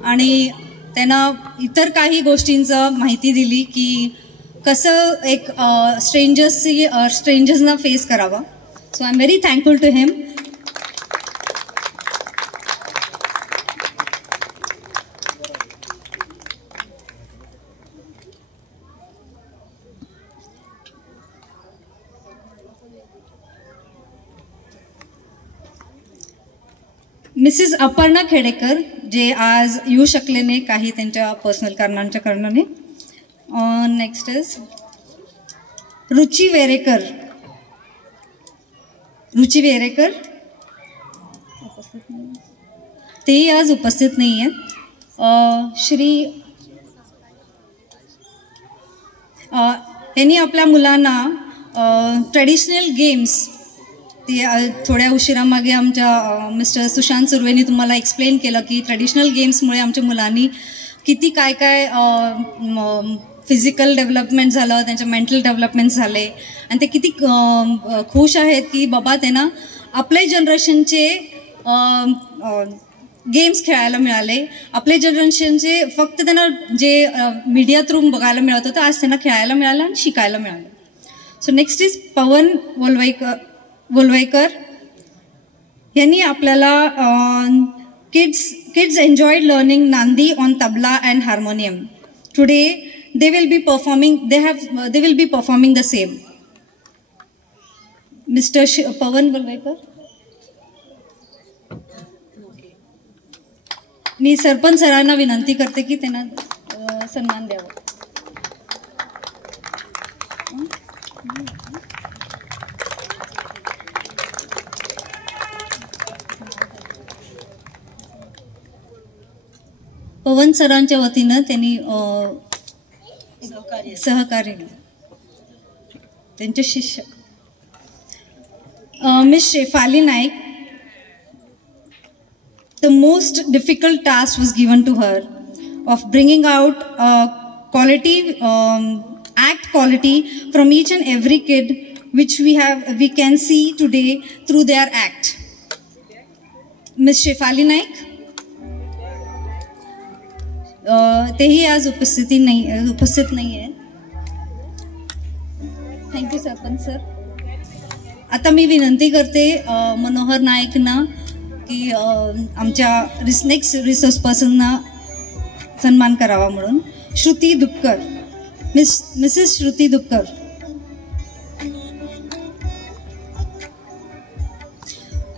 आणि त्यांना इतर काही गोष्टींचं माहिती दिली की कसं एक स्ट्रेंजर्सना फेस करावा. So I am very thankful to him. Mrs Aparna Khedekar जे आज येऊ शकले नाही काही त्यांच्या पर्सनल कारणांच्या कारणाने. नेक्स्ट इज रुची वेरेकर. तेही आज उपस्थित नाही आहेत. यांनी आपल्या मुलांना ट्रेडिशनल गेम्स, ते थोड्या उशिरामागे आमच्या मिस्टर सुशांत सुर्वेनी तुम्हाला एक्सप्लेन केलं की ट्रेडिशनल गेम्समुळे आमच्या मुलांनी किती काय काय फिजिकल डेव्हलपमेंट झालं, त्यांचं मेंटल डेव्हलपमेंट झाले आणि ते किती खुश आहेत की बाबा त्यांना आपल्या जनरेशनचे गेम्स खेळायला मिळाले. आपल्या जनरेशनचे फक्त त्यांना जे मीडिया थ्रू बघायला मिळत होतं, आज त्यांना खेळायला मिळालं आणि शिकायला मिळालं. सो नेक्स्ट इज पवन वोलवेकर. यांनी आपल्याला kids enjoyed learning Nandi on tabla and harmonium. Today they will be performing the same. Mr. Pawan Valvaikar. मी सरपंच सरांना विनंती करते की त्यांना सन्मान द्यावा. पवन सरांच्या वतीनं त्यांनी सहकार्य त्यांचे शिष्य Miss Shefali Naik. The most difficult task was given to her of bringing out quality, act quality from each and every kid, which we can see today through their act. Miss Shefali Naik, तेही आज उपस्थित नाही आहे. Thank you sarpanch sir. आता मी विनंती करते मनोहर नाईकना की आमच्या नेक्स्ट रिसोर्स पर्सनना सन्मान करावा म्हणून. Shruti Dupkar, Mrs Shruti Dupkar.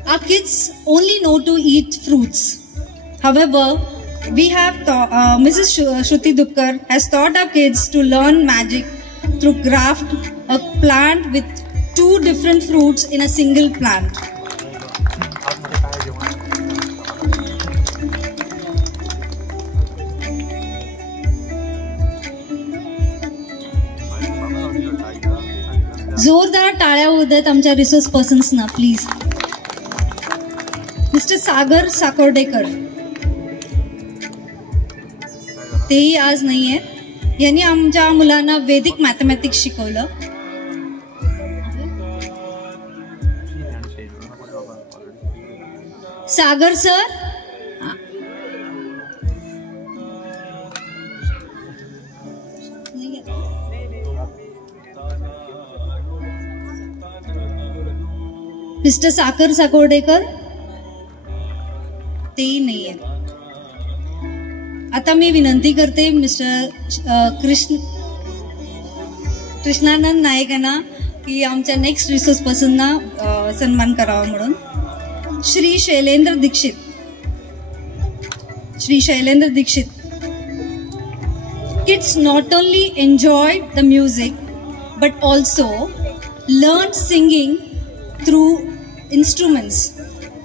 Our kids only know to eat fruits. However, we have Mrs. Shruti Dupkar has taught our kids to learn magic through craft a plant with 2 different fruits in a single plant. जोरदार टाळ्या होऊ देत आमच्या resource पर्सन्सना please. Mister सागर साकोर्डेकर, तेही आज नाही आहेत. यांनी आमच्या मुलांना वैदिक मॅथमॅटिक्स शिकवलं. सागर सर. मिस्टर सागर साकोर्डेकर, तेही नाही आहेत. आता मी विनंती करते मिस्टर कृष्णानंद नाईक यांना की आमच्या नेक्स्ट रिसोर्स पर्सनना सन्मान करावा म्हणून. Shri Shailendra Dikshit. Kids not only enjoyed the music but also learned singing through instruments,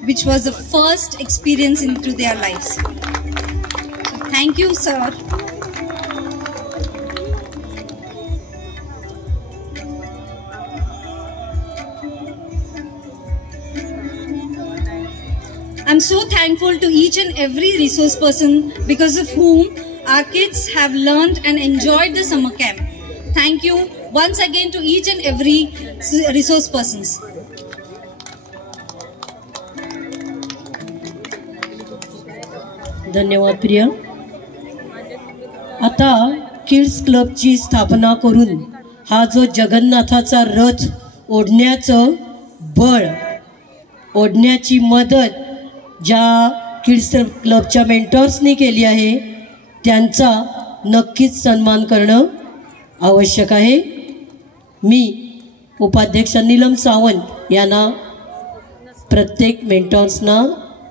which was the first experience into their lives. So thank you, sir. I'm so thankful to each and every resource person because of whom our kids have learned and enjoyed the summer camp. Thank you once again to each and every resource persons. धन्यवाद प्रिया. आता kids क्लबची स्थापना करून हा जो जगन्नाथाचा रथ ओढण्याचं बळ, ओढण्याची मदत ज्या kids क्लबच्या मेंटर्सनी केली आहे त्यांचा नक्कीच सन्मान करणं आवश्यक आहे. मी उपाध्यक्ष नीलम सावंत यांना प्रत्येक मेंटर्सना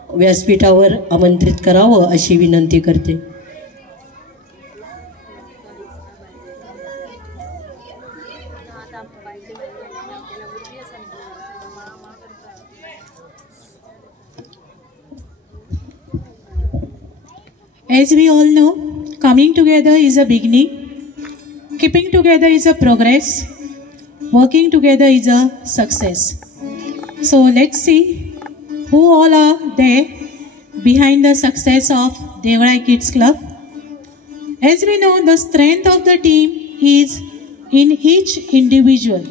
व्यासपीठावर आमंत्रित करावं अशी विनंती करते. As we all know, coming together is a beginning, keeping together is a progress, working together is a success. So let's see who all are there behind the success of Devarai Kids Club. As we know, the strength of the team is in each individual.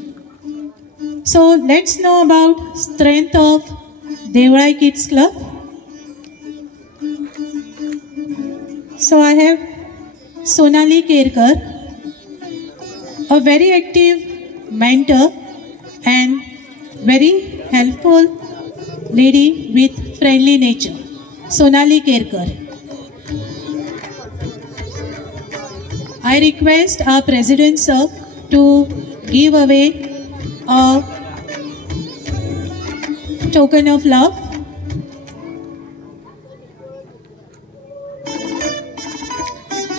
So let's know about strength of Devarai Kids Club. So I have Sonali Kerkar, a very active mentor and very helpful lady with friendly nature. Sonali Kerkar. I request our President sir to give away a token of love.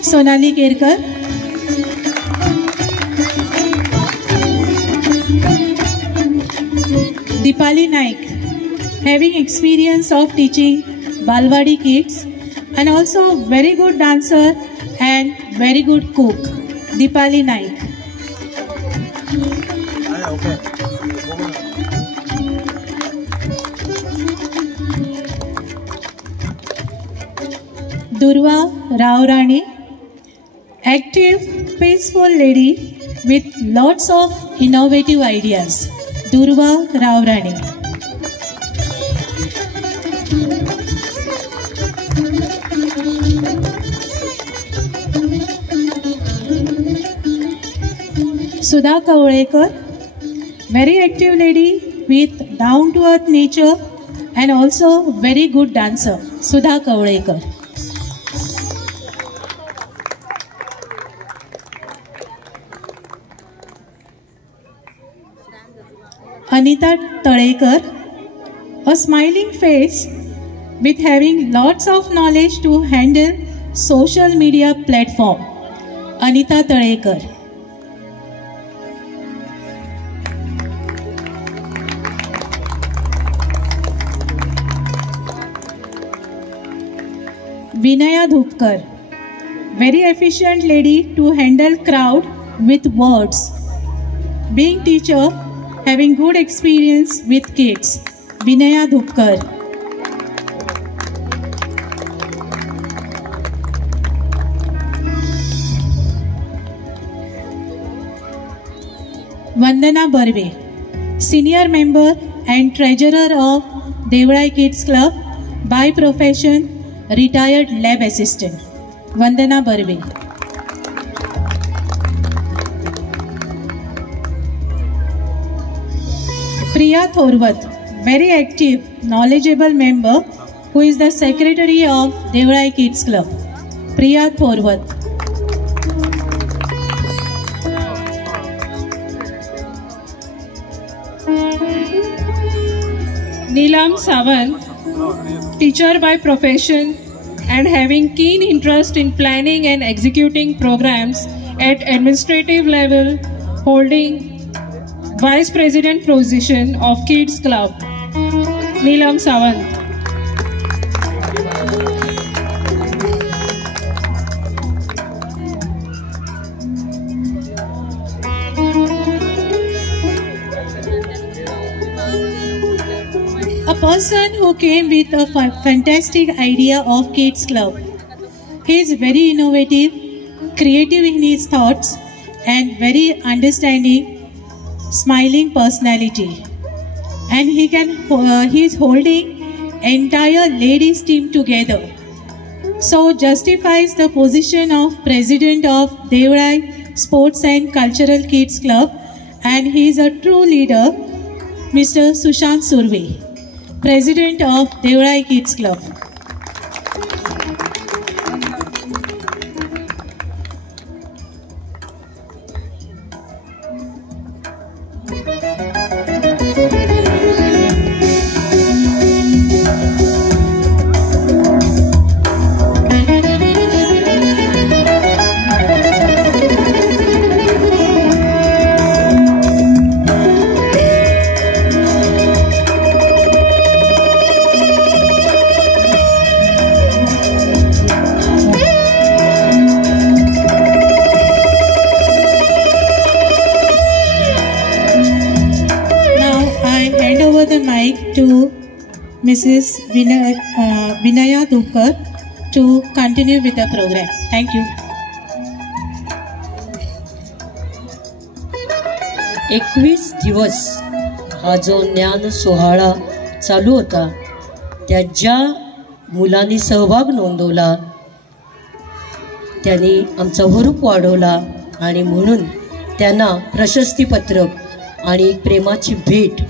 Sonali Kerkar. Dipali Naik, having experience of teaching Balwadi kids and also very good dancer and very good cook. Dipali Naik. Durva Rao Rani, active, peaceful lady with lots of innovative ideas. Durva Rao Rani. Sudha Kavlekar, very active lady with down-to-earth nature and also very good dancer. Sudha Kavlekar. Anita Talekar, a smiling face with having lots of knowledge to handle social media platform. Anita Talekar. Vinaya Dhupkar, very efficient lady to handle crowd with words. Being teacher, having good experience with kids. Vinaya Dhupkar. Vandana Barve, senior member and treasurer of Devarai Kids Club, by profession retired lab assistant. Vandana Barve. Priya Thorwat, very active, knowledgeable member who is the secretary of Devarai Kids Club. Priya Thorwat. Neelam Sawant, teacher by profession and having keen interest in planning and executing programs at administrative level, holding Vice President position of Kids Club. Neelam Sawant. A person who came with a fantastic idea of Kids Club. He is very innovative, creative in his thoughts and very understanding, smiling personality. And he is holding entire ladies team together. So justifies the position of President of Devarai Sports and Cultural Kids Club, and he is a true leader, Mr. Sushant Surve, President of Devarai Kids Club. Mrs. Vinaya Dupkar to continue with the program. Thank you. 21 दिवस हा जो ज्ञान सोहळा चालू होता, त्या ज्या मुलांनी सहभाग नोंदवला त्यांनी आमचा हुरूप वाढवला आणि म्हणून त्यांना प्रशस्तीपत्रक आणि प्रेमाची भेट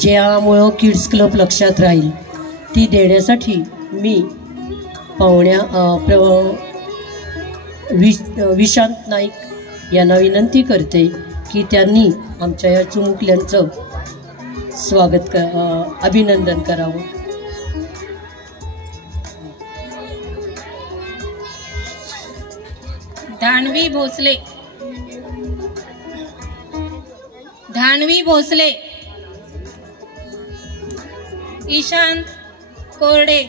ज्यामुळं किड्स क्लब लक्षात राहील ती देण्यासाठी मी विशांत नाईक यांना विनंती करते की त्यांनी आमच्या या चिमुकल्यांचं अभिनंदन करावं. धानवी भोसले, ईशांत कोरडे,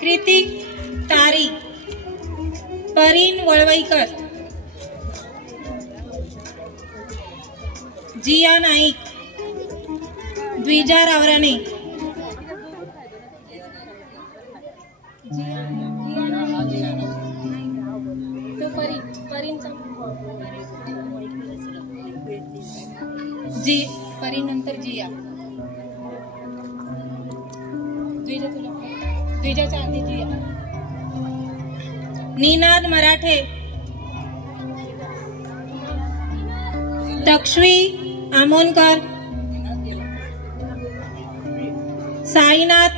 कृती तारी, परीन वळवईकर, जिया नाईक, द्विजा रावराणे, परीन नंतर जिया, द्विजाच्या आधी जिया, निनाद मराठे, तक्ष्वी आमोनकर, साईनाथ,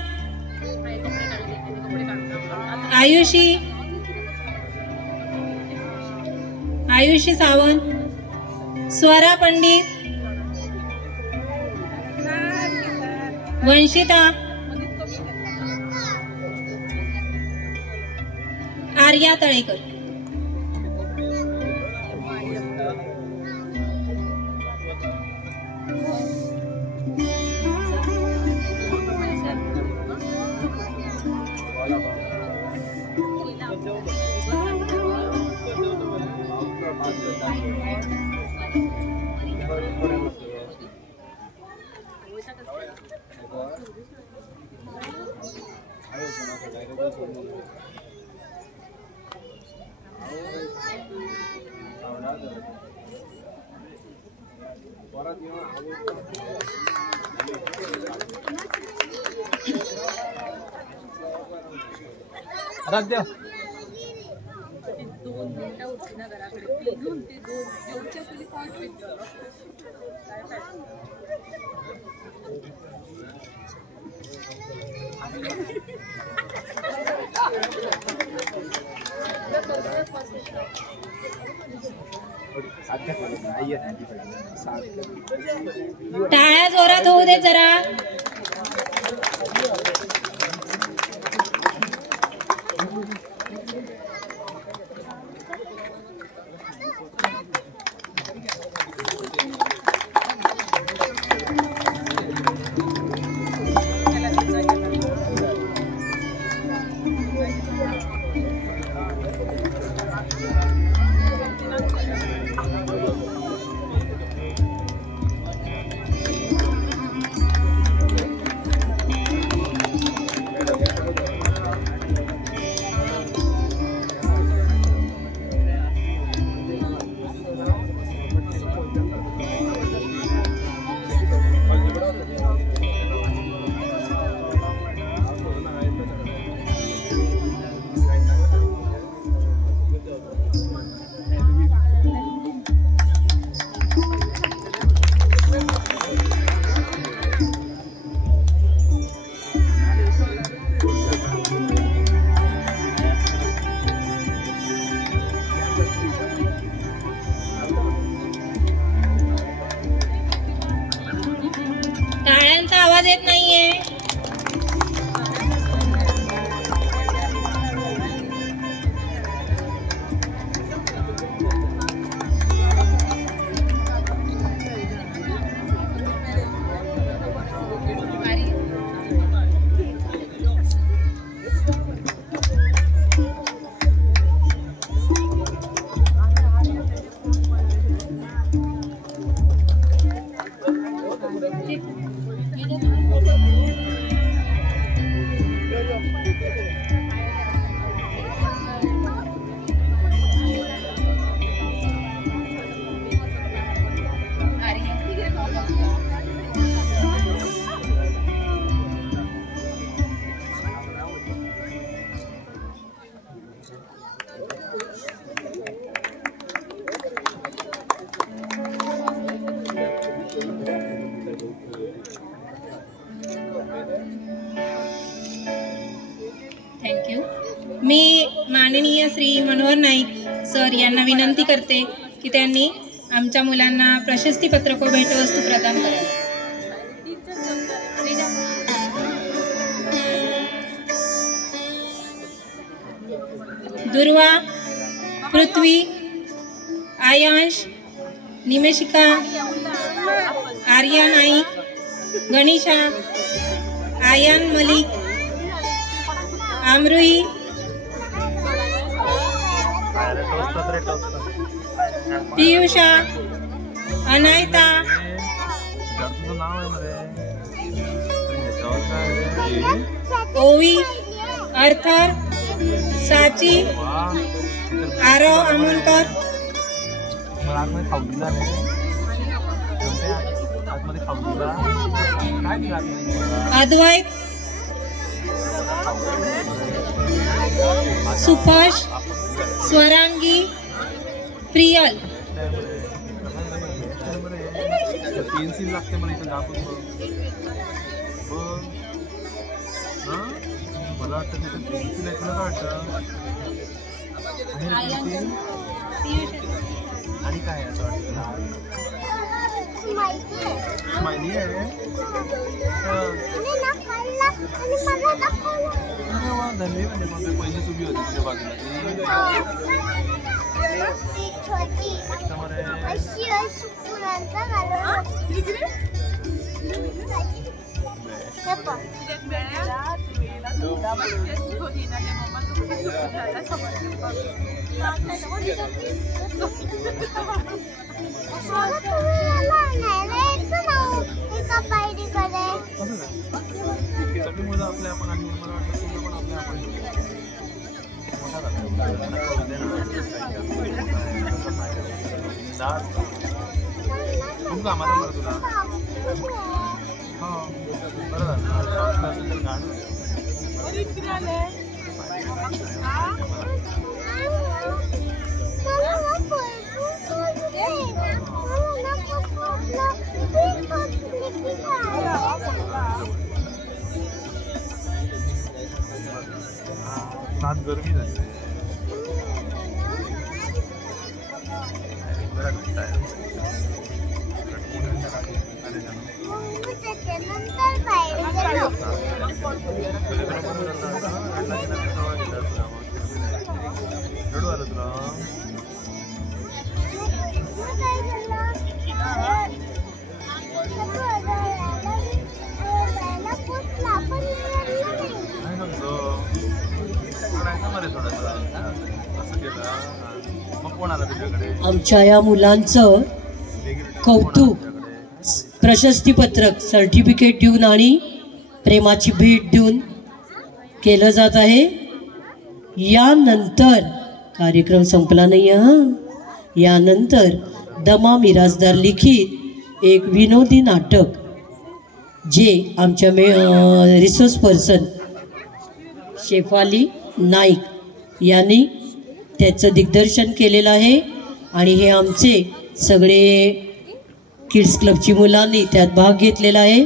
आयुषी सावंत, स्वरा पंडित, वंशिता, आर्या तळेकर. टाळ्या जोरात होऊ दे जरा. आवाज येत नाहीये. थँक्यू. मी माननीय श्री मनोहर नाईक सर यांना विनंती करते की त्यांनी आमच्या मुलांना प्रशस्तीपत्रक व भेटवस्तू प्रदान करावी. दुर्वा, पृथ्वी, आयांश, निमेशिका, आर्या नाईक, गणेशा, आयान मलिक, आमरुई, पियुषा, अनायता, ओवी, अर्थर, साची, आरव अमोलकर, अद्वैत, सुभाष, स्वरांगी, प्रियल. पेन्सिल लागते मला इथं दाखवून मला वाटतं तिथं पेन्सिल आहे. तुला काय वाटतं? आणि काय असं वाटतं? स्माइली आहे. धन्य म्हणजे मग पहिलीच उभी होती तुझ्या बाजूला. सगळी मुलं आपल्या आपण आणि मला वाटतं तुला पण आपल्या आपण मोठा खूप कामाला बरं तुला. हो बरं झालं गाणं सात गरमी झाली. रडू आलं तुला. आमच्या या मुलांचं कौतुक प्रशस्तीपत्रक सर्टिफिकेट देऊन आणि प्रेमाची भेट देऊन केलं जात आहे. यानंतर कार्यक्रम संपला नाही हां. यानंतर दमा मिराजदार लिखित एक विनोदी नाटक जे आमच्या रिसोर्स पर्सन शेफाली नाईक यांनी त्याचं दिग्दर्शन केलेलं आहे आणि हे आमचे सगळे किड्स क्लबची मुलांनी त्यात भाग घेतलेला आहे.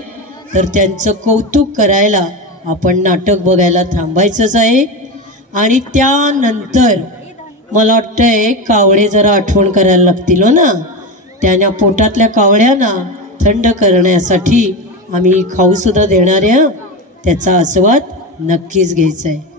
तर त्यांचं कौतुक करायला आपण नाटक बघायला थांबायचंच आहे. आणि त्यानंतर मला वाटतंय कावळे जरा आठवण करायला लागतील हो ना. त्यांना पोटातल्या कावळ्यांना थंड करण्यासाठी आम्ही खाऊसुद्धा देणार आहे. त्याचा आस्वाद नक्कीच घ्यायचा आहे.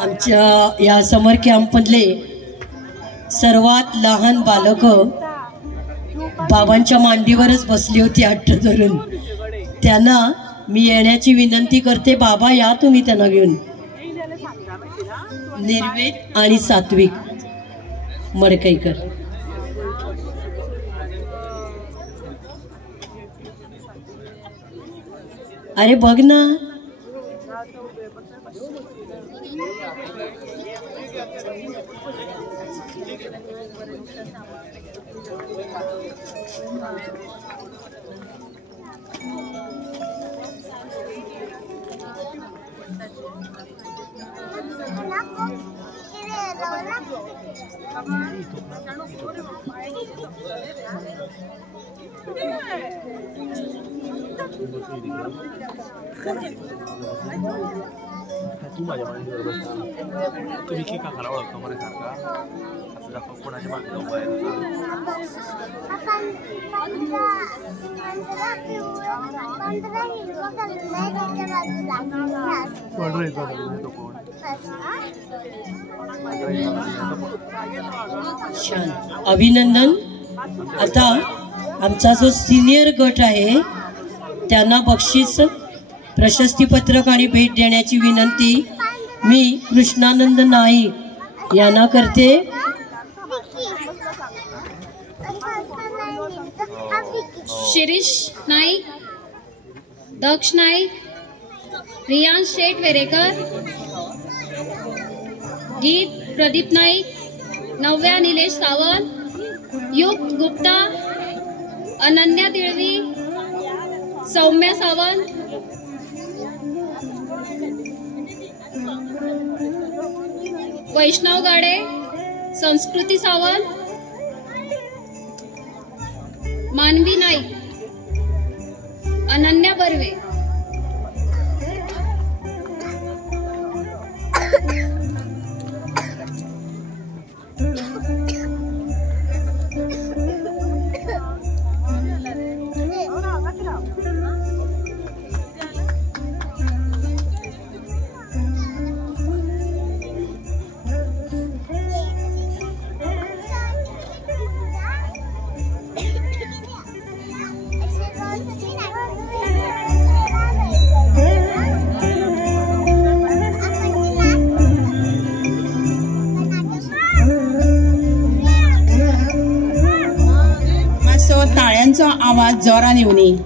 आमच्या या समर कॅम्पमधले सर्वात लहान बालक बाबांच्या मांडीवरच बसली होती हट्ट धरून. त्यांना मी येण्याची विनंती करते. बाबा या तुम्ही त्यांना घेऊन. निर्वेद आणि सात्विक मडकईकर. अरे बघ ना, तू माझ्या मांडीवर बसता. तुम्ही की का खरा ओळखतो बरं सारखा असं दाखव कोणाच्या मागे उभा आहे. छान, अभिनंदन. आता आमचा जो सिनियर गट आहे त्यांना बक्षीस, प्रशस्तीपत्रक आणि भेट देण्याची विनंती मी कृष्णानंद नाईक यांना करते. शिरीष नाईक, दक्ष नाईक, रियांश शेठ वेरेकर, गीत प्रदीप नाईक, नव्या निलेश सावंत, युक्त गुप्ता, अनन्या तिळवी, सौम्या सावंत, वैष्णव गाडे, संस्कृती सावंत, मानवी नाईक, अनन्या बर्वे. टाळ्यांचा आवाज जोरान येवनी.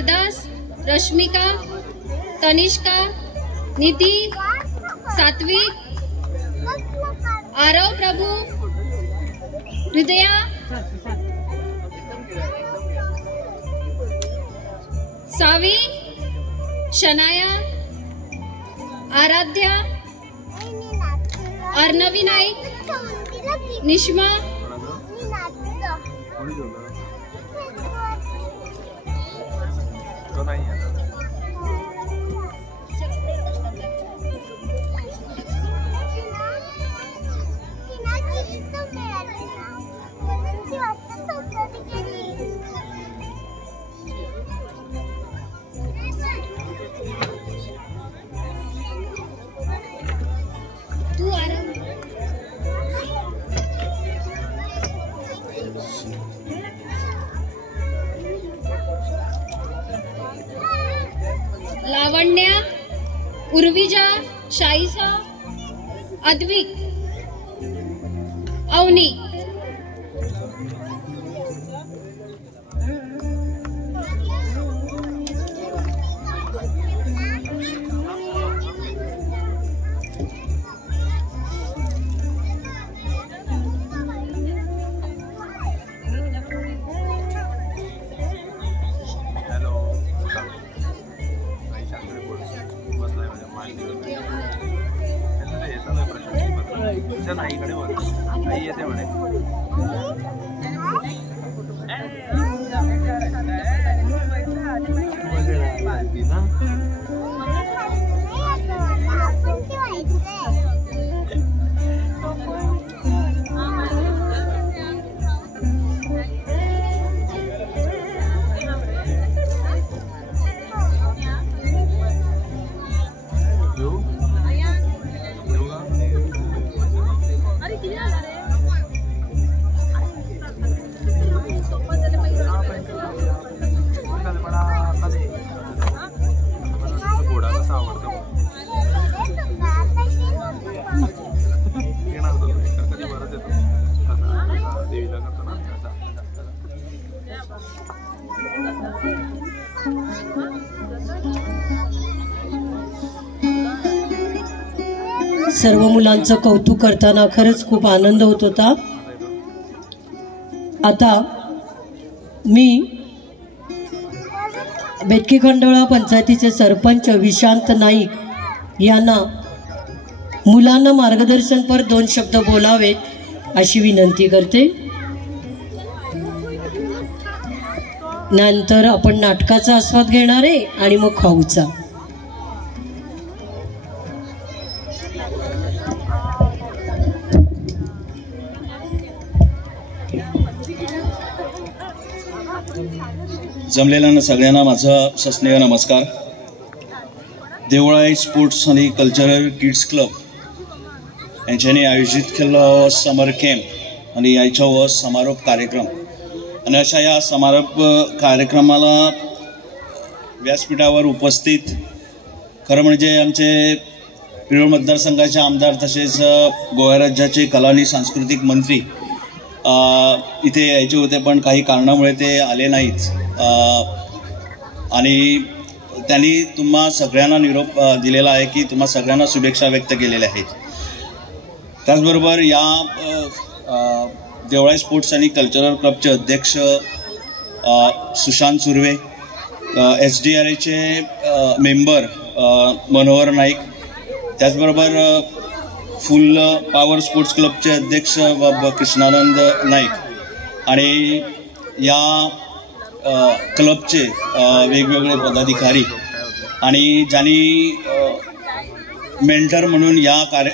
हरदास, रश्मिका, तनिष्का, निधी, सात्विक, आरव प्रभू, हृदया, सावी, शनाया, आराध्या, अर्णवी नाईक, निष्मा, लावण्या, उर्विजा, शाईसा, अद्विक, अवनी, सर्व मुलांचं कौतुक करताना खरंच खूप आनंद होत होता. आता मी बेटकी खंडोळा पंचायतीचे सरपंच विशांत नाईक यांना मुलांना मार्गदर्शनपर 2 शब्द बोलावेत अशी विनंती करते. नंतर आपण नाटकाचा आस्वाद घेणार आहे आणि मग खाऊचा. जमलेल्या सगळ्यांना माझा सस्नेह नमस्कार. देवळाई स्पोर्ट्स आणि कल्चरल किड्स क्लब यांच्यानी आयोजित केला समर कॅम्प आणि याचा हो समारोप कार्यक्रम. आणि अशा या समारोप कार्यक्रमाला व्यासपीठावर उपस्थित खरं म्हणजे आमचे पिरोळ मतदारसंघाचे आमदार तसेच गोवा राज्याचे कला आणि सांस्कृतिक मंत्री इथे यायचे होते, पण काही कारणामुळे ते आले नाहीत. आणि त्यांनी तुम्हा सगळ्यांना निरोप दिलेला आहे की तुम्हा सगळ्यांना शुभेच्छा व्यक्त केलेल्या आहेत. त्याचबरोबर या देवळाई स्पोर्ट्स आणि कल्चरल क्लबचे अध्यक्ष सुशांत सुर्वे, SDRAचे मेंबर मनोहर नाईक, त्याचबरोबर फुल पॉवर स्पोर्ट्स क्लबचे अध्यक्ष कृष्णानंद नाईक आणि या क्लबचे वेगवेगळे पदाधिकारी आणि ज्यांनी मेंटर म्हणून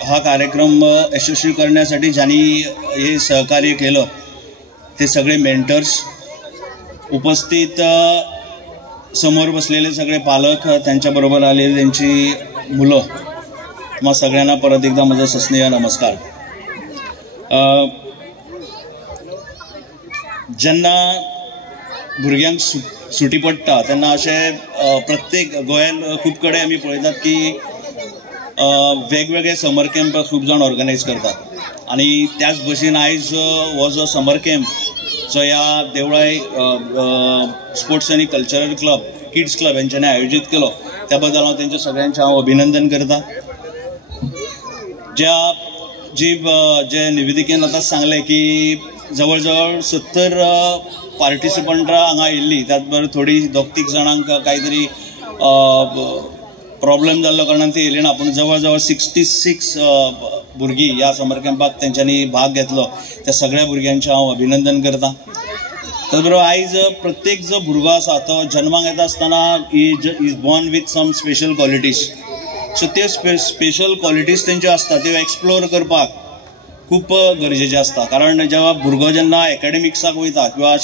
हा कार्यक्रम यशस्वी करण्यासाठी ज्यांनी हे सहकार्य केलं ते सगळे मेंटर्स, उपस्थित समोर बसलेले सगळे पालक, त्यांच्याबरोबर आलेले त्यांची मुलं, मग सगळ्यांना परत एकदा माझा सस्नेह नमस्कार. ज्यांना भुरग्यांक सुटी पडटा त्यांना अशे प्रत्येक गोंयान खूब कडेन आमी पळयतात की वेगवेगळे समर कॅम्प खूब जाण ऑर्गनायज करतात. आणि त्याच भशेन आयज हो जो समर कॅम्प जो ह्या देवळाई स्पोर्ट्स आनी कल्चरल क्लब किड्स क्लब यांच्यानी आयोजित केलो त्या बद्दल हांव तेंच्या सगळ्यांचें हांव अभिनंदन करता. जे निवेदिकेन आतांच सांगलें की जवळ जवळ 70 पार्टिसिपंटां हांगा येयल्लीं, त्याच बरोबर थोडी 2-3 जाणांक कांयतरी प्रॉब्लेम जाल्लो कारणान ती येयली ना, पूण जवळ जवळ 66 भुरगीं ह्या समर कॅम्पाक तेंच्यांनी भाग घेतलो. त्या सगळ्या भुरग्यांचें हांव अभिनंदन करता. त्याच बरोबर आयज प्रत्येक जो भुरगो आसा तो जन्माक येता आसतना is born with some special qualities. So ते स्पेशल क्वॉलिटीज तेंच्यो आसता त्यो एक्सप्लोर करपाक खूप गरजेचें आसता. कारण जेव्हा भुरगो जेन्ना एकाडेमिक्साक वयता किंवा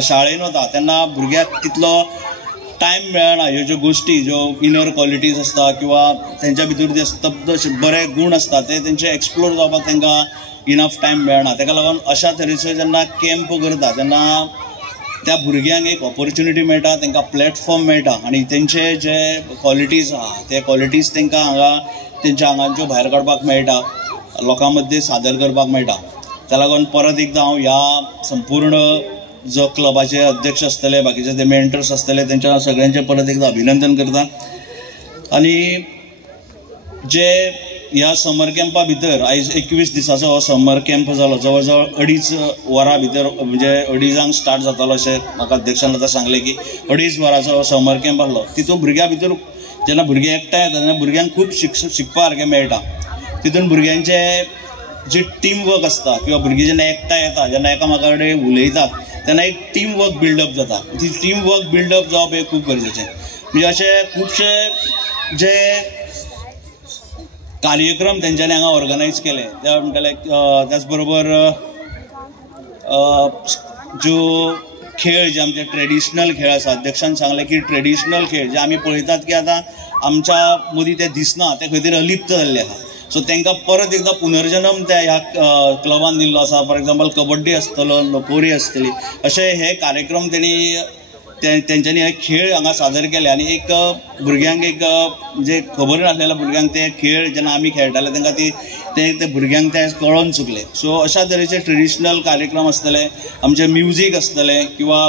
शाळेन वता तेन्ना भुरग्याक तितलो टायम मेळना ह्यो ज्यो गोश्टी ज्यो इनर क्वॉलिटीज आसता किंवा तेंच्या भितर जे स्तब्ध बरे गूण आसता ते तेंचे एक्सप्लोर जावपाक तांकां इनफ टायम मेळना. ताका लागून अशा तरेचो जेन्ना कॅम्प करता तेन्ना त्या भुरग्यांक एक ऑपॉर्च्युनिटी मेळटा, तांकां प्लॅटफॉर्म मेळटा आनी तेंचे जे क्वॉलिटीज आहा ते क्वॉलिटीज तांकां हांगा तेंच्या आंगांच्यो भायर काडपाक मेळटा, लोकां मदीं सादर करपाक मेळटा. त्या लागून परत एकदां हांव ह्या संपूर्ण जो क्लबाचे अध्यक्ष आसतले बाकीचे ते मेंटर्स आसतले तेंच्या सगळ्यांचे परत एकदां अभिनंदन करता. आनी जे ह्या समर कॅम्पा भितर आयज 21 दिसाचो हो समर कॅम्प जालो, जवळ जवळ 2.5 वरां भितर म्हणजे 2:30 स्टार्ट जातालो अशें म्हाका अध्यक्षान आतां सांगलें की 2.5 वरांचो समर कॅम्प आसलो. तितून भुरग्यां भितर जेन्ना भुरगे एकठांय येता तेन्ना भुरग्यांक खूब शिकपा सारकें मेळटा. तितून भुरग्यांचे जे टीम वर्क आसता किंवा भुरगीं जेन्ना एकठांय येता जेन्ना एकामेका कडेन उलयतात तेन्ना एक टीम वर्क बिल्डअप जाता. ती टीम वर्क बिल्डअप जावप हे खूब गरजेचें. म्हणजे अशे खुबशे जे कार्यक्रम तेंच्यांनी हांगा ऑर्गनायज केले ते म्हणटाले. त्याच बरोबर ज्यो खेळ जे आमचे ट्रेडिशनल खेळ आसा, अध्यक्षान सांगले की ट्रेडिशनल खेळ जे आमी पळयतात की आतां आमच्या मदीं ते दिसना, ते खंय तरी अलिप्त जाल्ले आहा. सो तांकां परत एकदां पुनर्जन्म त्या ह्या क्लबान दिल्लो आसा. फॉर एक्झाम्पल कबड्डी आसतलो, लोकोरी आसतली, अशे हे कार्यक्रम तेंच्यांनी हे खेळ हांगा सादर केले आनी एक भुरग्यांक एक म्हणजे खबर नासलेल्या भुरग्यांक ते खेळ जेन्ना आमी खेळटाले तांकां ते भुरग्यांक ते कळोन चुकले. सो अशा तरेचे ट्रेडिशनल कार्यक्रम आसतले, आमचे म्युजीक आसतले किंवा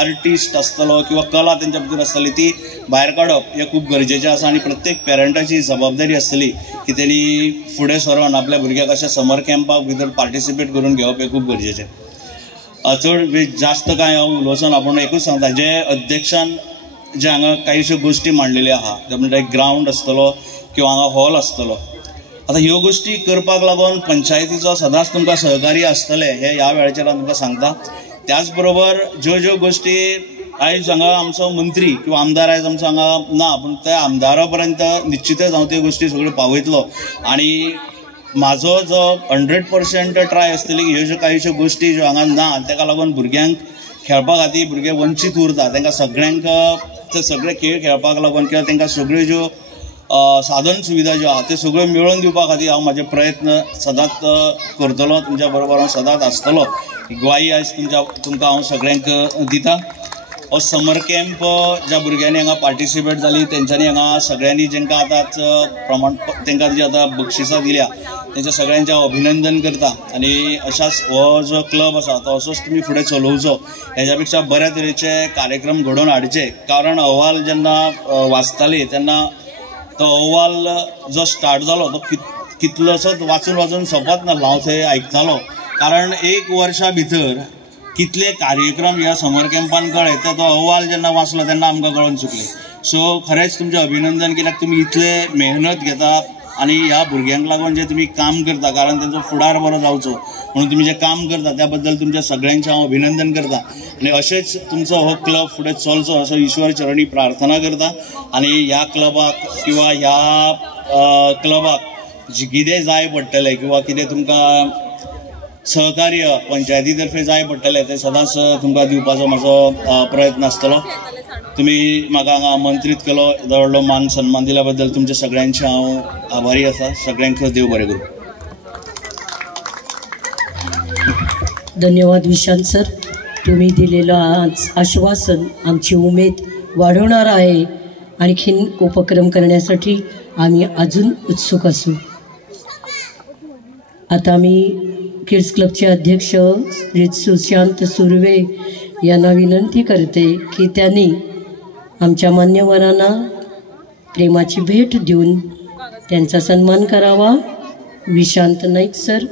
आर्टिस्ट आसतलो किंवा कला तेंच्या भितर आसतली ती भायर काडप हे खूब गरजेचें आसा. आनी प्रत्येक पेरंटाची जबाबदारी आसतली की तेणी फुडें सरोन आपल्या भुरग्याक अशा समर कॅम्पाक भितर पार्टिसिपेट करून घेवप हे खूब गरजेचें. चड जास्त काय हांव उलोवचो ना, पूण एकूच सांगता जे अध्यक्षान जे हांगा कांयश्यो गोश्टी मांडलेल्यो आहा ते म्हणजे एक ग्रावंड आसतलो किंवा हांगा हॉल आसतलो. आतां ह्यो गोश्टी करपाक लागून पंचायतीचो सदांच तुमकां सहकार्य आसतलें हे ह्या वेळाचेर हांव तुमकां सांगता. त्याच बरोबर ज्यो गोश्टी आयज हांगा आमचो मंत्री किंवा आमदार आयज आमचो हांगा ना, पूण त्या आमदारा पर्यंत निश्चितच हांव त्यो गोश्टी सगळ्यो पावयतलो. आनी म्हाजो जो 100% ट्राय आसतली की ह्यो ज्यो कांयश्यो गोश्टी ज्यो हांगा ना ताका लागून भुरग्यांक खेळपा खातीर भुरगे वंचीत उरता तांकां सगळ्यांक ते सगळे खेळ खेळपाक लागून किंवा तांकां सगळ्यो ज्यो साधन सुविधा ज्यो आहा त्यो सगळ्यो मेळोवन दिवपा खातीर हांव म्हाजे प्रयत्न सदांच करतलो. तुमच्या बरोबर हांव सदांच आसतलो. ग्वाही आयज तुमकां हांव सगळ्यांक दिता. हो समर कॅम्प ज्या भुरग्यांनी हांगा पार्टिसिपेट जाली तेंच्यांनी हांगा सगळ्यांनी जेंकां आतांच तेंकां जी आतां बक्षिसां दिल्या तेंच्या सगळ्यांचें हांव अभिनंदन करता. आनी अशाच हो जो क्लब आसा तो असोच तुमी फुडें चलोवचो, हेज्या पेक्षा बऱ्या तरेचे कार्यक्रम घडोवन हाडचे. कारण अहवाल जेन्ना वाचताली तेन्ना तो अहवाल जो स्टार्ट जालो तो कितलोसोच वाचून सोंपत नासलो. हांव थंय आयकतालो कारण 1 वर्सा भितर कितले कार्यक्रम ह्या समर कॅम्पान कळ्ळे ते तो अहवाल जेन्ना वाचलो तेन्ना आमकां कळोन चुकले. सो खरेंच तुमचें अभिनंदन, कित्याक तुमी इतले मेहनत घेतात आनी ह्या भुरग्यांक लागून जे तुमी काम करता कारण तेंचो फुडार बरो जावचो म्हणून तुमी जें काम करता त्या बद्दल तुमच्या सगळ्यांचें हांव अभिनंदन करता. आनी अशेंच तुमचो हो क्लब फुडें चलचो असो ईश्वर चरणी प्रार्थना करता. आनी ह्या क्लबाक किंवा ह्या क्लबाक जी कितें जाय पडटलें किंवा कितें तुमकां सहकार्य पंचायती तर्फे जाय पडटलें ते सदांच तुमकां दिवपाचो म्हजो प्रयत्न आसतलो. तुमी म्हाका हांगा आमंत्रीत केलो, येदो व्हडलो मान सन्मान दिल्या बद्दल तुमचे सगळ्यांचे हांव आभारी आसा. सगळ्यांक देव बरें करूं. धन्यवाद विशांत सर. तुम्ही दिलेलं आज आश्वासन आमची उमेद वाढवणार आहे. आणखीन उपक्रम करण्यासाठी आम्ही अजून उत्सुक असू. आता मी किड्स क्लबचे अध्यक्ष श्री सुशांत सुर्वे यांना विनंती करते की त्यांनी आमच्या मान्यवरांना प्रेमाची भेट देऊन त्यांचा सन्मान करावा. विशांत नाईक सर.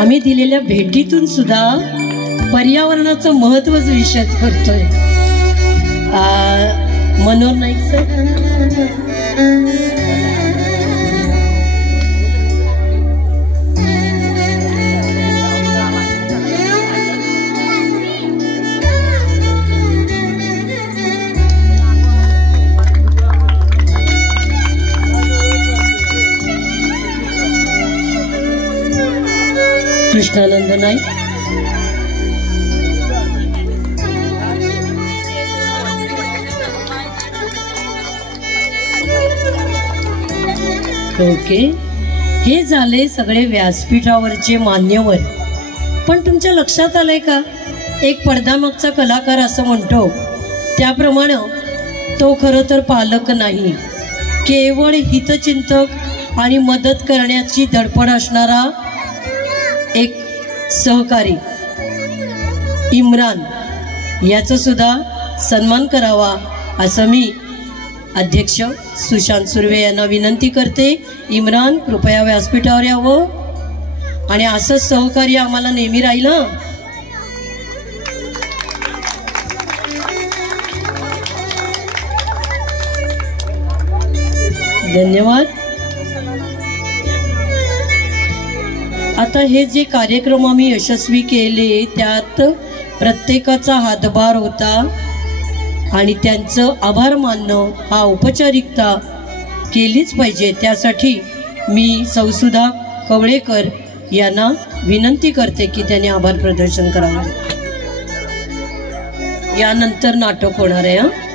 आम्ही दिलेल्या भेटीतून सुद्धा पर्यावरणाचं महत्त्वच विशद करतोय. मनोहर नाईक सर. कृष्णानंद नाईक. ओके, हे झाले सगळे व्यासपीठावरचे मान्यवर. पण तुमच्या लक्षात आलंय का, एक पडद्यामागचा कलाकार असं म्हणतो त्याप्रमाणे तो खरं तर पालक नाही, केवळ हितचिंतक आणि मदत करण्याची धडपड असणारा एक सहकारी इम्रान, याचा सुद्धा सन्मान करावा असं मी अध्यक्ष सुशांत सुर्वे यांना विनंती करते. इम्रान, कृपया व्यासपीठावर यावं आणि असंच सहकार्य आम्हाला नेहमी राहिलं. धन्यवाद. आता हे जे कार्यक्रम आम्ही यशस्वी केले त्यात प्रत्येकाचा हातभार होता आणि त्यांचं आभार मानणं हा औपचारिकता केलीच पाहिजे. त्यासाठी मी सौसुधा कवळेकर यांना विनंती करते की त्यांनी आभार प्रदर्शन करावं. यानंतर नाटक होणार आहे.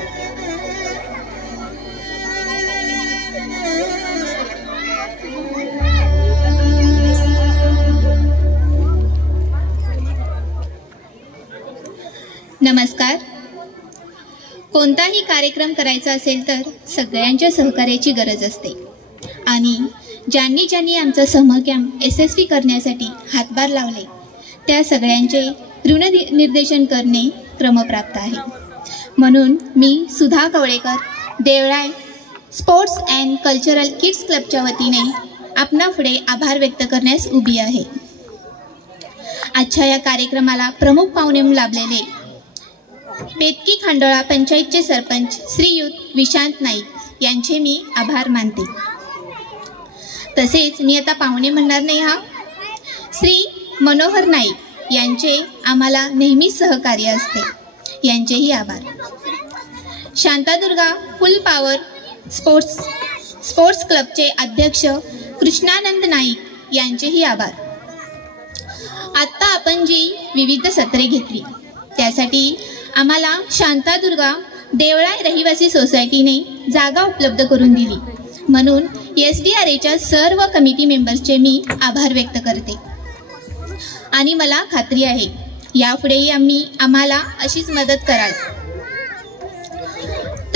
नमस्कार. कोणताही कार्यक्रम करायचा असेल तर सगळ्यांच्या सहकार्याची गरज असते आणि ज्यांनी ज्यांनी आमचा समर कॅम्प यशस्वी करण्यासाठी हातभार लावले त्या सगळ्यांचे ऋणनिर्देशन करणे क्रमप्राप्त आहे. म्हणून मी Sudha Kavlekar, Devlai sports and cultural kids क्लबच्या वतीने आपणापुढे आभार व्यक्त करण्यास उभी आहे. आजच्या या कार्यक्रमाला प्रमुख पाहुणे लाभलेले पेतकी खांडोळा पंचायतचे सरपंच श्रीयुत विशांत नाईक यांचे मी आभार मानते. तसेच मी आता पाहुणे म्हणणार नाही, श्री मनोहर नाईक यांचे आम्हाला नेहमी सहकार्य असते, यांचेही आभार. शांतादुर्गा फुल पॉवर स्पोर्ट्स क्लबचे अध्यक्ष कृष्णानंद नाईक यांचेही आभार. आत्ता आपण जी विविध सत्रे घेतली त्यासाठी आम्हाला शांतादुर्गा देवळाय रहिवासी सोसायटीने जागा उपलब्ध करून दिली, म्हणून SDRAच्या सर्व कमिटी मेंबर्सचे मी आभार व्यक्त करते. आणि मला खात्री आहे यापुढेही आम्हाला अशीच मदत कराल.